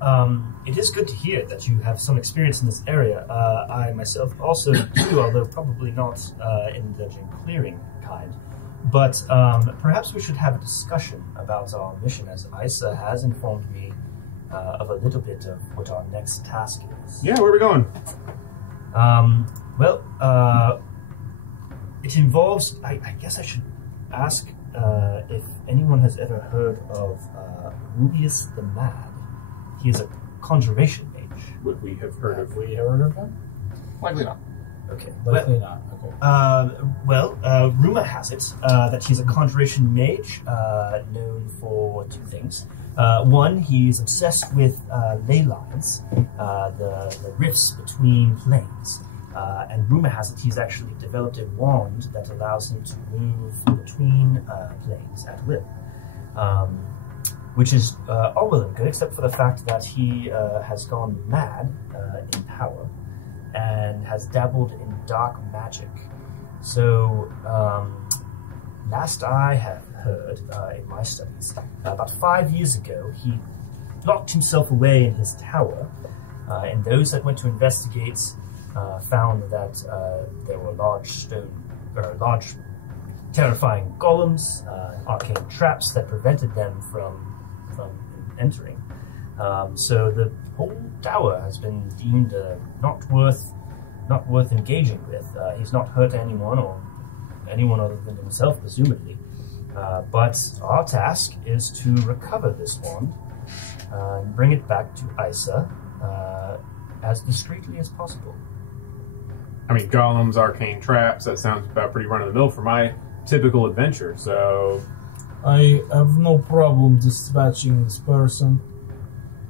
it is good to hear that you have some experience in this area. I myself also do, although probably not in the dungeon clearing kind. But perhaps we should have a discussion about our mission, as Isa has informed me of a little bit of what our next task is. Yeah, where are we going? It involves. I guess I should ask if anyone has ever heard of Rubius the Mad. He is a conjuration mage. Would we have heard of? Have we heard of him? Likely not. Okay. Likely not. Okay. Rumor has it that he's a conjuration mage known for two things. One, he's obsessed with ley lines, the rifts between planes. And rumor has it he's actually developed a wand that allows him to move between planes at will. Which is all well and good, except for the fact that he has gone mad in power and has dabbled in dark magic. So, last I have heard in my studies, about 5 years ago, he locked himself away in his tower, and those that went to investigate found that there were large terrifying golems, arcane traps that prevented them from entering. So the whole tower has been deemed not worth engaging with. He's not hurt anyone or anyone other than himself, presumably. But our task is to recover this wand and bring it back to Isa as discreetly as possible. I mean, golems, arcane traps. That sounds about pretty run of the mill for my typical adventure. So, I have no problem dispatching this person.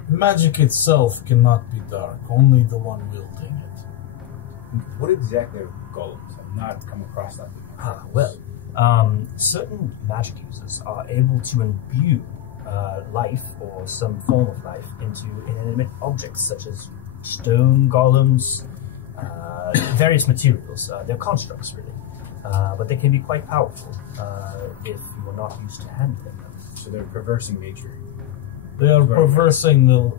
Magic itself cannot be dark, only the one wielding it. What exactly are golems? I've not come across that before. Certain magic users are able to imbue life or some form of life into inanimate objects such as stone golems, various materials. They're constructs, really. But they can be quite powerful if you are not used to handling them. So they're perversing nature. They are perversing the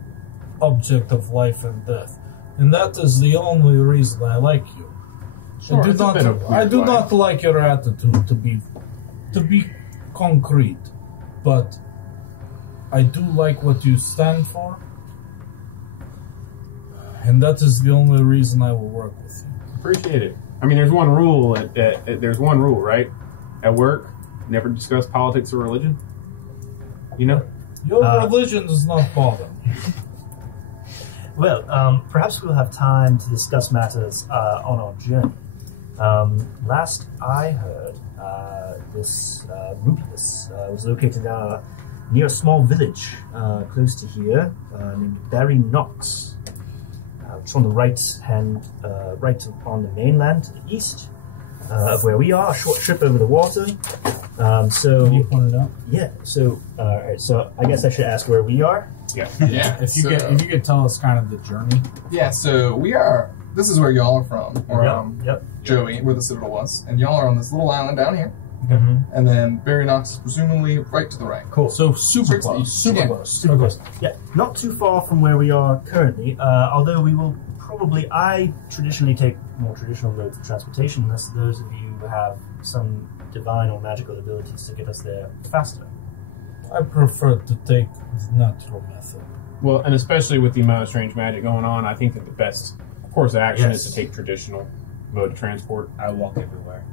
object of life and death. And that is the only reason I like you. Sure, I it's a bit of I do weird not like your attitude to be concrete, but I do like what you stand for, and that is the only reason I will work with you. appreciate it. I mean, there's one rule. There's one rule, right? At work, never discuss politics or religion. You know. Your religion does not bother me. Well, perhaps we'll have time to discuss matters on our journey. Last I heard, this Rubius was located near a small village close to here named Dragonix, which is on the right on the mainland to the east of where we are. A short trip over the water. So You pointed out. yeah. So all right. So I guess I should ask where we are. Yeah. Yeah. If you could tell us kind of the journey. Yeah, so we are. This is where y'all are from, or Yep. Joey, where the Citadel was, and y'all are on this little island down here, Mm-hmm. and then Dragonix presumably right to the right. Cool. So super Straight to the close. east. Super Yeah. close. Super close. Yeah, not too far from where we are currently, although we will probably, I traditionally take more traditional modes of transportation, unless those of you have some divine or magical abilities to get us there faster. I prefer to take the natural method. Well, and especially with the amount of strange magic going on, I think that the best course of action Yes. is to take traditional mode of transport. I walk everywhere.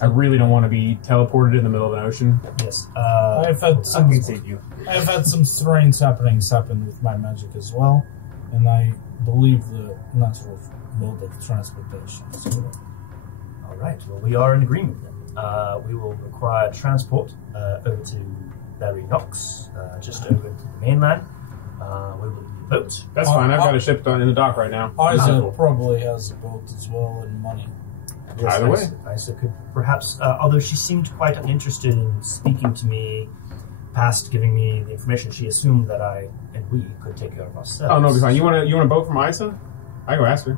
I really don't want to be teleported in the middle of an ocean. Yes. I've had I some can save you. I've had some strange happenings happen with my magic as well, and I believe the natural mode of transportation is good. All right. Well, we are in agreement then. We will require transport over to Dragonix, just over to the mainland. We will need a boat. That's fine. I've got a ship in the dock right now. Isaac probably has a boat as well and money. Yes, Either way. Isa could perhaps, although she seemed quite uninterested in speaking to me, past giving me the information, she assumed that I and we could take care of ourselves. Oh no, it'll be fine. You want a boat from Isa? I go ask her.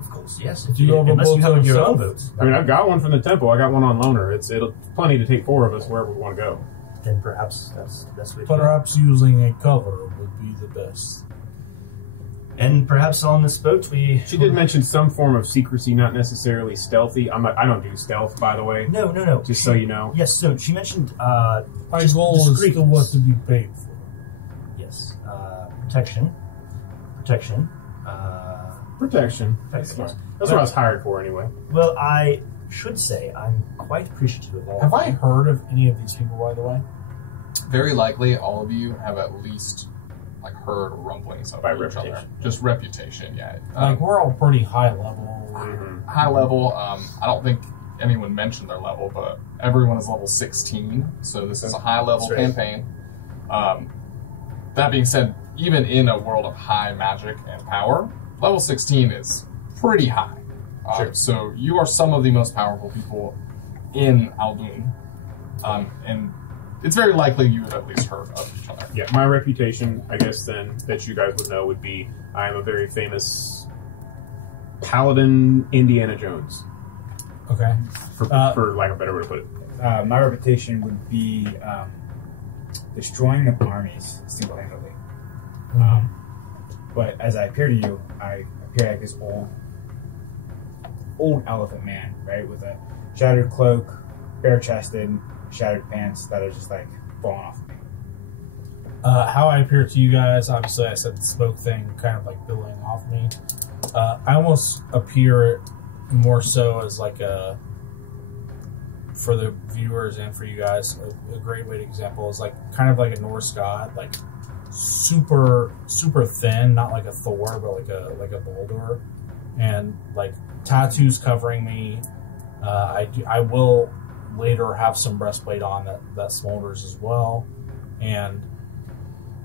Of course, yes. Do you have a unless boat you have your yourself? own boat, I mean, I've got one from the temple. I got one on loaner. It'll plenty to take 4 of us wherever we want to go. then perhaps that's the best way to go. Perhaps using a cover would be the best. And perhaps on this boat we... She did mention some form of secrecy, not necessarily stealthy. I don't do stealth, by the way. No. Just so you know. Yes, so she mentioned... My just goal is discreetness. to what to be paid for. Yes. Yes. Protection. Protection. That's yes. what I was hired for anyway. Well, I should say I'm quite appreciative of all. Have I heard of any of these people, by the way? Very likely, all of you have at least like heard rumblings of By each other. reputation. Just reputation, yeah. Like, we're all pretty high level. High level. I don't think anyone mentioned their level, but everyone is level 16, so this is a high level That's right. campaign. That being said, even in a world of high magic and power, level 16 is pretty high. Sure. So you are some of the most powerful people in Aldun, and it's very likely you have at least heard of each other. Yeah, my reputation, I guess, then, that you guys would know would be I am a very famous paladin Indiana Jones, Okay. for lack of a better way to put it. My reputation would be destroying the armies single-handedly. But as I appear to you, I appear like this old elephant man, right, with a shattered cloak, bare-chested, shattered pants that are just like falling off of me. How I appear to you guys, obviously I said the smoke thing kind of like billowing off me. I almost appear more so as like a, for the viewers and for you guys, a great way to example is like kind of like a Norse god, like super thin, not like a Thor, but like a Baldur, and like tattoos covering me. I will later have some breastplate on that smolders as well, and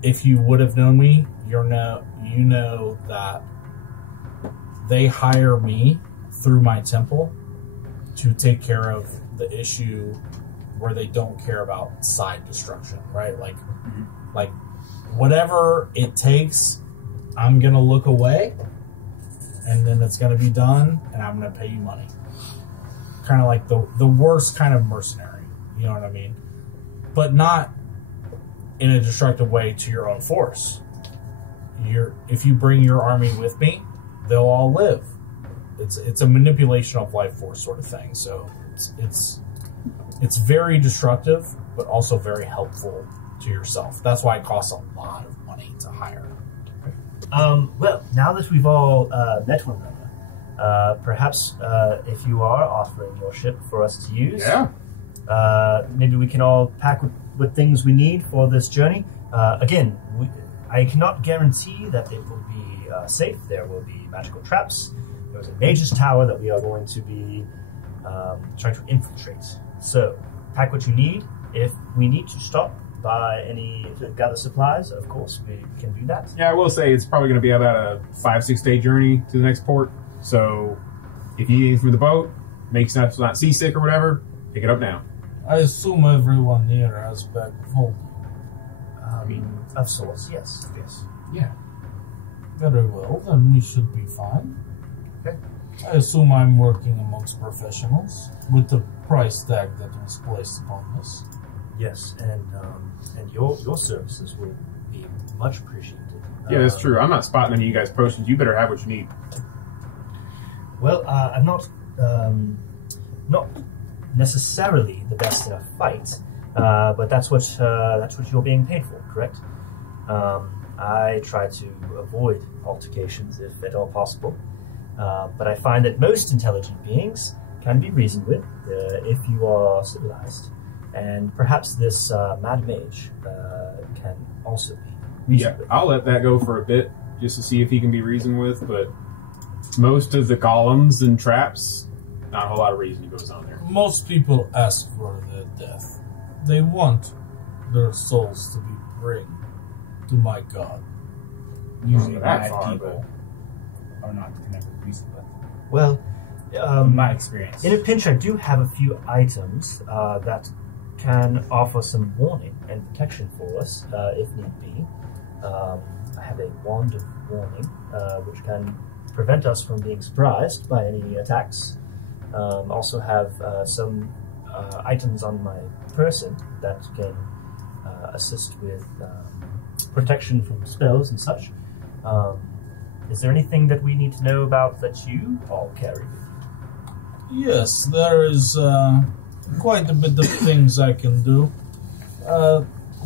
if you would have known me, you know that they hire me through my temple to take care of the issue where they don't care about side destruction, right? Like whatever it takes, I'm gonna look away, and then it's gonna be done, and I'm gonna pay you money. Kind of like the worst kind of mercenary, you know what I mean? But not in a destructive way to your own force. If you bring your army with me, they'll all live. It's a manipulation of life force sort of thing. So it's very destructive, but also very helpful to yourself. That's why it costs a lot of money to hire. Well, now that we've all met one another, perhaps if you are offering your ship for us to use, maybe we can all pack with things we need for this journey. Again, I cannot guarantee that it will be safe. There will be magical traps. There's a mage's tower that we are going to be trying to infiltrate. So, pack what you need. If we need to stop by to gather supplies, of course, we can do that. Yeah, I will say it's probably going to be about a 5-6 day journey to the next port. So, if you need anything from the boat, makes us not seasick or whatever, pick it up now. I assume everyone here has bag of holding. Of sorts, yes. Yeah. Very well, then we should be fine. Okay. I assume I'm working amongst professionals with the price tag that was placed upon this. Yes, and your services will be much appreciated. Yeah, that's true. I'm not spotting any of you guys' potions. You better have what you need. Well, I'm not necessarily the best in a fight, but that's what you're being paid for, correct? I try to avoid altercations if at all possible, but I find that most intelligent beings can be reasoned with if you are civilized, and perhaps this mad mage can also be reasoned with. I'll let that go for a bit just to see if he can be reasoned with, but most of the golems and traps, not a whole lot of reasoning goes on there. Most people ask for their death. They want their souls to be bring to my god. Usually that mad far, people are not connected with reason, but Well, in my experience. in a pinch, I do have a few items that can offer some warning and protection for us, if need be. I have a wand of warning, which can prevent us from being surprised by any attacks. Also have some items on my person that can assist with protection from spells and such. Is there anything that we need to know about that you all carry? Yes, there is quite a bit of things I can do.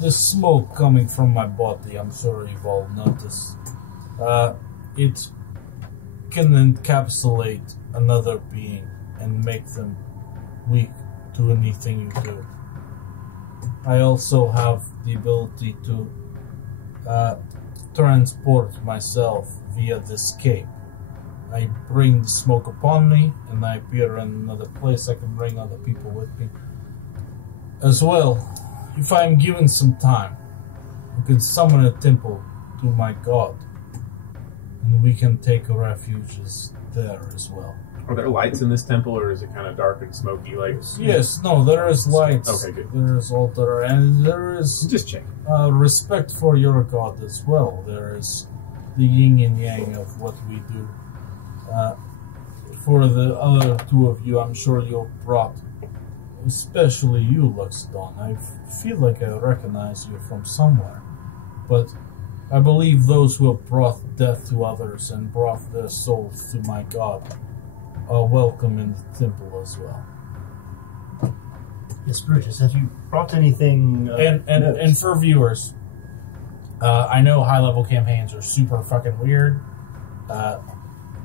the smoke coming from my body, I'm sure you've all noticed. It can encapsulate another being and make them weak to anything you do. I also have the ability to transport myself via this cape. I bring the smoke upon me, and I appear in another place. I can bring other people with me. As well, if I am given some time, I can summon a temple to my god, and we can take a refuge there as well. Are there lights in this temple, or is it kind of dark and smoky? Like, Yes, no, there is lights. Okay, good. There is altar, and there is just checking. respect for your god as well. There is the yin and yang of what we do. For the other two of you, I'm sure you brought, especially you, Luxodon. I feel like I recognize you from somewhere, but I believe those who have brought death to others and brought their souls to my god are welcome in the temple as well. Yes, Brutus, have you brought anything? And for viewers, I know high-level campaigns are super fucking weird.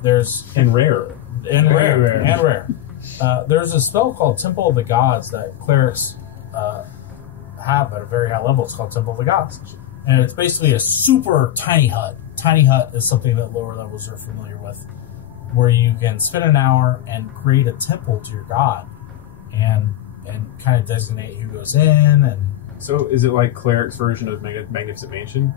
There's And rare. rare. There's a spell called Temple of the Gods that clerics have at a very high level. It's called Temple of the Gods, and it's basically a super tiny hut. Tiny hut is something that lower levels are familiar with, where you can spend an hour and create a temple to your god, and kind of designate who goes in. And So is it like Cleric's version of Magnificent Mansion?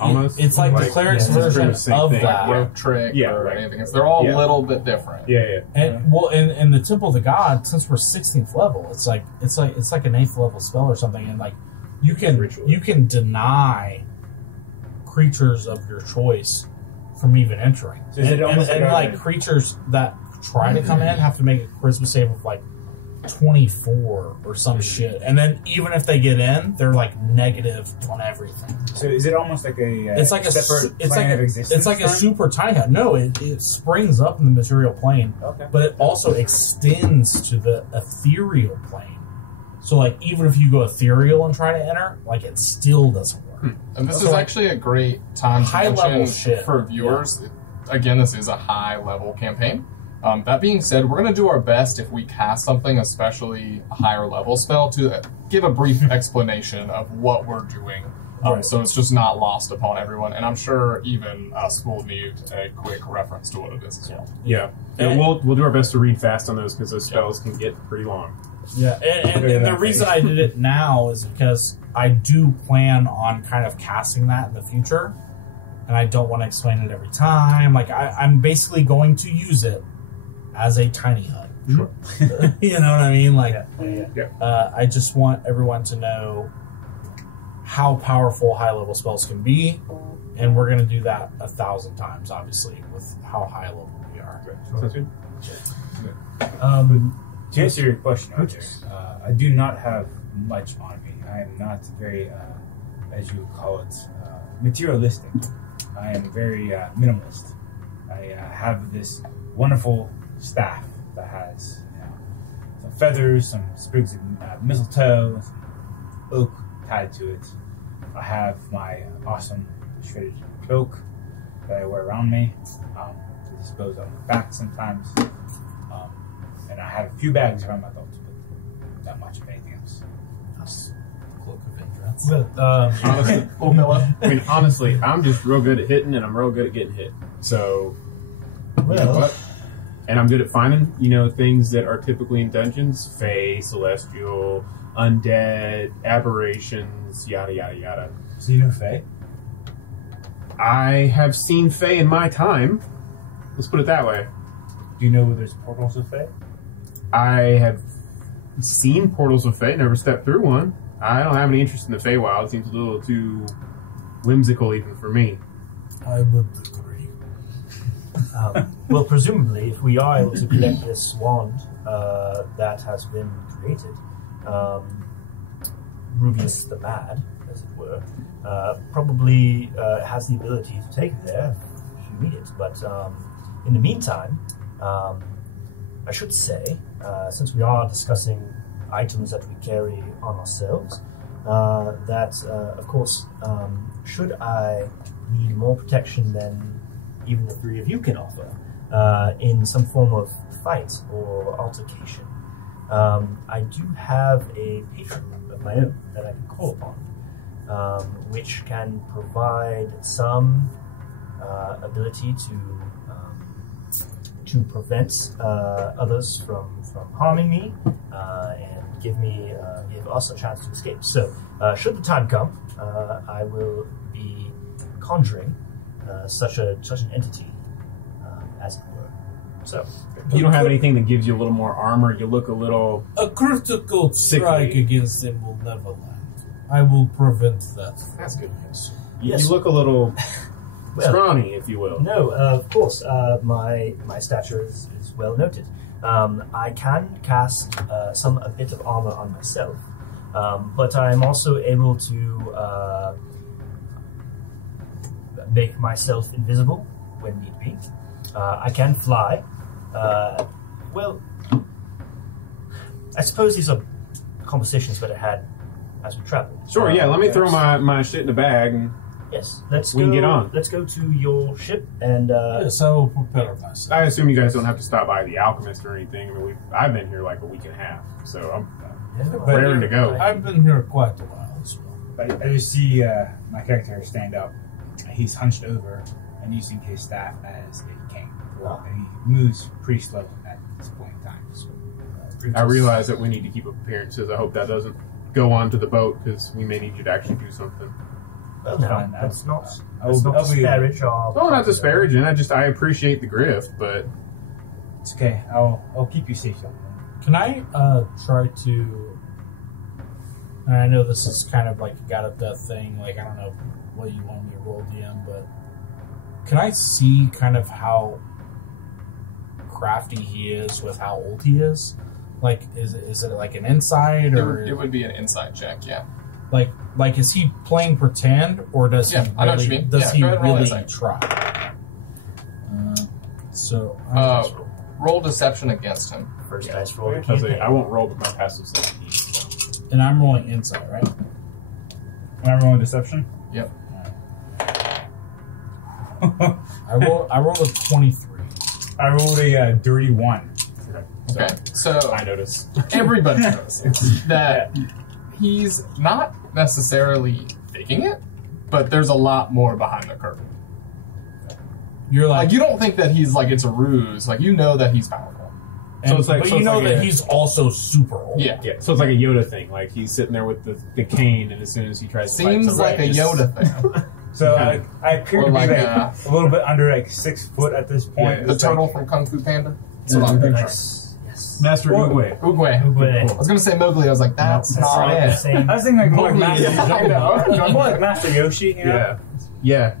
Almost. It's like the cleric's yeah, it's version pretty much the same of thing. that. Rope trick Yeah, or right. anything else. They're all Yeah. a little bit different. Yeah. And well, in the Temple of the God, since we're 16th level, it's like an 8th level spell or something, and like you can deny creatures of your choice from even entering. So is it almost and like like creatures that try to come in have to make a charisma save of like 24 or some shit, and then even if they get in, they're like negative on everything. So is it almost like a It's like separate it's plane like of existence? it's like a then? super tiny hut. No, it springs up in the material plane, Okay. but it also extends to the ethereal plane. So like even if you go ethereal and try to enter, like it still doesn't work. And this So, is like, actually a great time to high level mention shit. for viewers. Again, this is a high level campaign. That being said, we're going to do our best if we cast something, especially a higher level spell, to give a brief explanation of what we're doing. Right. So it's just not lost upon everyone. And I'm sure even us will need a quick reference to what it is as well. Yeah. And we'll do our best to read fast on those because those spells can get pretty long. Yeah, and the reason I did it now is because I do plan on kind of casting that in the future, and I don't want to explain it every time. Like I'm basically going to use it as a tiny hut. Sure. You know what I mean? Like, Yeah. I just want everyone to know how powerful high-level spells can be, and we're going to do that 1,000 times, obviously, with how high-level we are. Sounds good. To answer your question, Archer, I do not have much on me. I am not very, as you would call it, materialistic. I am very minimalist. I have this wonderful staff that has some feathers, some sprigs of mistletoe, some oak tied to it. I have my awesome shredded cloak that I wear around me to dispose of my back sometimes. And I have a few bags around my belt, but not much of anything else. That's the cloak of ignorance. Honestly, oh, Milla. I mean, honestly, I'm just real good at hitting and I'm real good at getting hit. So, you know what? And I'm good at finding, things that are typically in dungeons: Fae, Celestial, Undead, Aberrations, yada, yada, yada. So you know Fae? I have seen Fae in my time. Let's put it that way. Do you know where there's portals of Fae? I have seen portals of Fae, never stepped through one. I don't have any interest in the Feywild. It seems a little too whimsical even for me. I would agree. Well, presumably, if we are able to collect this wand that has been created, Rubius the Mad, as it were, probably has the ability to take it there if you need it. But in the meantime, I should say, since we are discussing items that we carry on ourselves, that, of course, should I need more protection than even the three of you can offer, in some form of fight or altercation, I do have a patron of my own that I can call upon, which can provide some ability to prevent others from harming me and give us a chance to escape. So, should the time come, I will be conjuring such an entity, as it were. So, You don't have anything that gives you a little more armor. You look a little. A critical strike Sickly. against them will never land. I will prevent that. That's good. Yes. You look a little Well, scrawny, if you will. no, of course, my stature is well noted. I can cast a bit of armor on myself, but I'm also able to make myself invisible when need be. I can fly. Well, I suppose these are conversations that I had as we travel. Sure, yeah. Let me throw my shit in the bag. And Yes, let's We go. can get on. Let's go to your ship and. Yes, I will prepare myself. I assume you guys don't have to stop by the alchemist or anything. I mean, I've been here like a week and a half, so I'm raring to go. I've been here quite a while as well. I just see my character stand up. He's hunched over and using his staff as a cane. And he moves pretty slow at this point in time. So, I realize that we need to keep appearances. I hope that doesn't go on to the boat because we may need you to actually do something. Well, That's no, fine. that's not. I'll That's not be- disparage our. Oh, not disparaging. I appreciate the grift, but It's okay. I'll keep you safe, young man. Can I try to? And I know this is kind of like a got up death thing. Like I don't know what you want me to roll DM, but can I see kind of how crafty he is with how old he is? Like, is it like an insight or It would be an insight check, yeah. like is he playing pretend or does Yeah, he I know what really, you mean. does Yeah, he go ahead and roll really insight. try? So Roll deception against him. First dice roll. I was like, I won't roll with my passive 17. So. and I'm rolling insight, right? Am I rolling deception? Yep. I rolled a 23. I rolled a dirty 1. Okay, so I notice. everybody knows that he's not necessarily faking it, but there's a lot more behind the curtain. You're Like, like, you don't think that he's like it's a ruse. Like, you know that he's powerful. and, so it's like- but so you it's know like that a- he's also super old. Yeah. Yeah, so it's like a Yoda thing. Like he's sitting there with the cane, and as soon as he tries to fight Seems somebody, like a just- Yoda thing. So Okay. I appear Or to be like, like a little bit under like 6 foot at this point. The It's turtle like, from Kung Fu Panda. That's what I'm picturing. Nice. Yes. Master Or- Uguay. Oogway. Oogway. I was gonna say Mowgli. I was like, that's That's not like the it. same. I was thinking like more like Mowgli, Master, yeah, I know. more like Master Yoshi. You know? Yeah,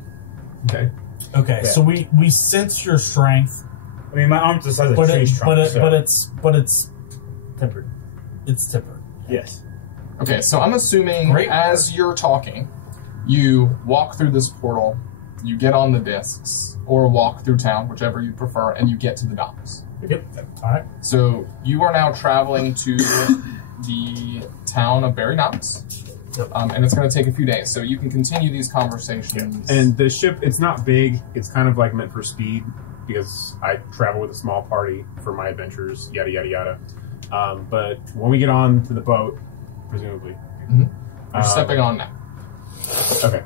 yeah. Okay. Okay, Yeah. so we sense your strength, I mean, my arm's the size of a but tree trunk. so- it's Tempered. tempered. yes. Okay, so I'm assuming Great. as you're talking, you walk through this portal, you get on the discs, or walk through town, whichever you prefer, and you get to the docks. Yep. All right. So you are now traveling to the town of Barry Knox, Yep. and it's going to take a few days. So you can continue these conversations. And the ship, it's not big. It's kind of like meant for speed because I travel with a small party for my adventures. Yada yada yada. But when we get on to the boat, presumably, You're stepping on now. Okay.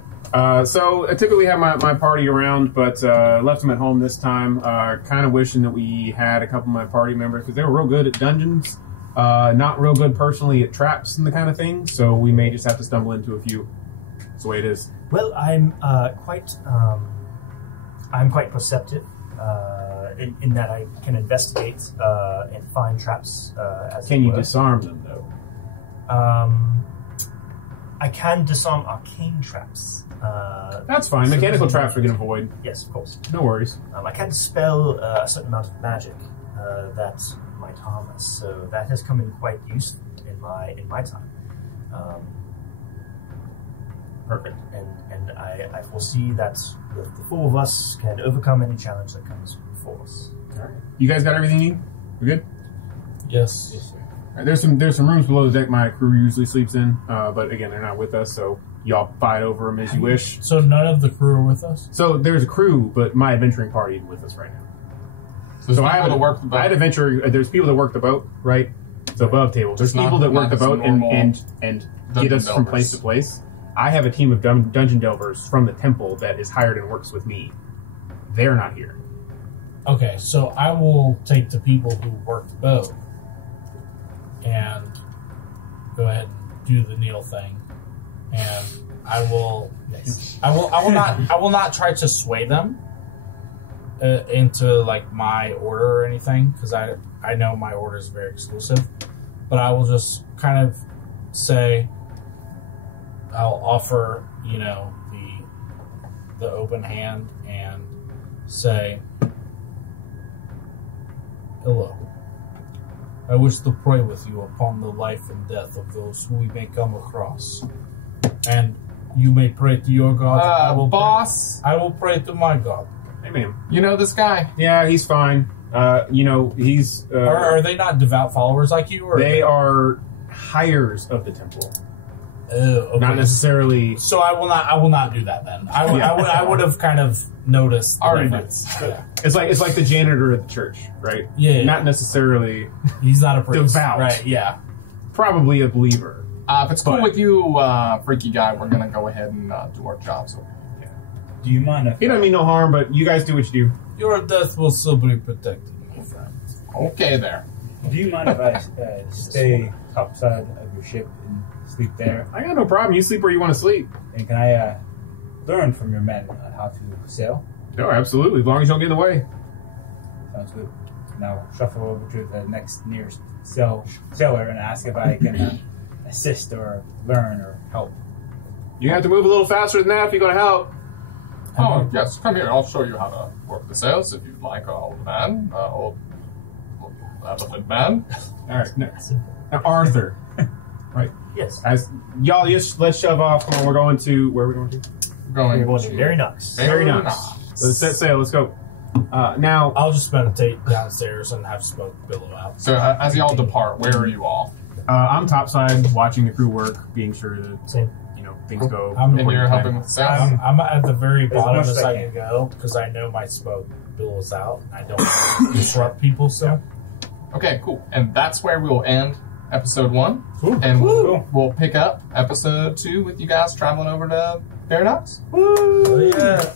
So I typically have my party around, but left them at home this time. Kind of wishing that we had a couple of my party members because they were real good at dungeons. Not real good personally at traps and the kind of thing. So we may just have to stumble into a few. That's the way it is. Well, I'm quite perceptive in that I can investigate and find traps. As Can it you were. disarm them though? I can disarm arcane traps. That's fine. Mechanical traps we can avoid. Yes, of course. No worries. I can dispel a certain amount of magic that might harm us, so that has come in quite useful in my time. Perfect. And I foresee that the four of us can overcome any challenge that comes before us. All right. You guys got everything you need? We good? Yes. There's some rooms below the deck my crew usually sleeps in, but again, they're not with us, so y'all fight over them as you wish. So none of the crew are with us? So there's a crew, but my adventuring party is with us right now. So I people that work the boat. I had adventure. There's people that work the boat, right? So above table. There's people that work the boat and get us from place to place. I have a team of dungeon delvers from the temple that is hired and works with me. They're not here. Okay, so I will take the people who work the boat and go ahead and do the kneel thing, and I will not try to sway them into like my order or anything, because I know my order is very exclusive, but I will just kind of say, I'll offer, you know, the open hand and say, hello. I wish to pray with you upon the life and death of those who we may come across. And you may pray to your God. I will pray to my God. Hey, man. You know this guy? Yeah, he's fine. You know, he's... Are they not devout followers like you? Or they are hires of the temple. Okay. Not necessarily... So I will not do that then. I would have kind of noticed the Already difference. Yeah. It's like the janitor at the church, right? Yeah. Not necessarily He's not a priest. devout. Right, yeah. Probably a believer. If it's cool with you, freaky guy, we're gonna go ahead and do our jobs. Do you mind if He doesn't mean no harm, but you guys do what you do. Your death will still be protected, my friend. Okay, there. Do you mind if I stay topside of your ship and sleep there? I got no problem. You sleep where you want to sleep. And can I learn from your men on how to sail? No, absolutely. As long as you don't get in the way. Sounds good. Now shuffle over to the next nearest sailor and ask if I can assist or learn or help. You have to move a little faster than that if you're going to help. Oh, yes, come here. I'll show you how to work the sails if you'd like, old man. Old elephant man. All right, next. Now, Arthur. Right. Yes. As y'all, just let's shove off. Come on, we're going to... Where are we going to? Going We're to to very nice. Very nice. Let's set sail. Let's go. Now... I'll just meditate downstairs and have smoke billow out. So, as y'all depart, where are you all? I'm topside, watching the crew work, being sure that Same. things go. I'm- And you're helping with the sails? I'm at the very bottom much as as I I can go because I know my smoke billows out and I don't want to disrupt people. So Okay, cool. And that's where we'll end episode 1. Cool. And we'll pick up episode 2 with you guys traveling over to Paradox. Oh, yeah.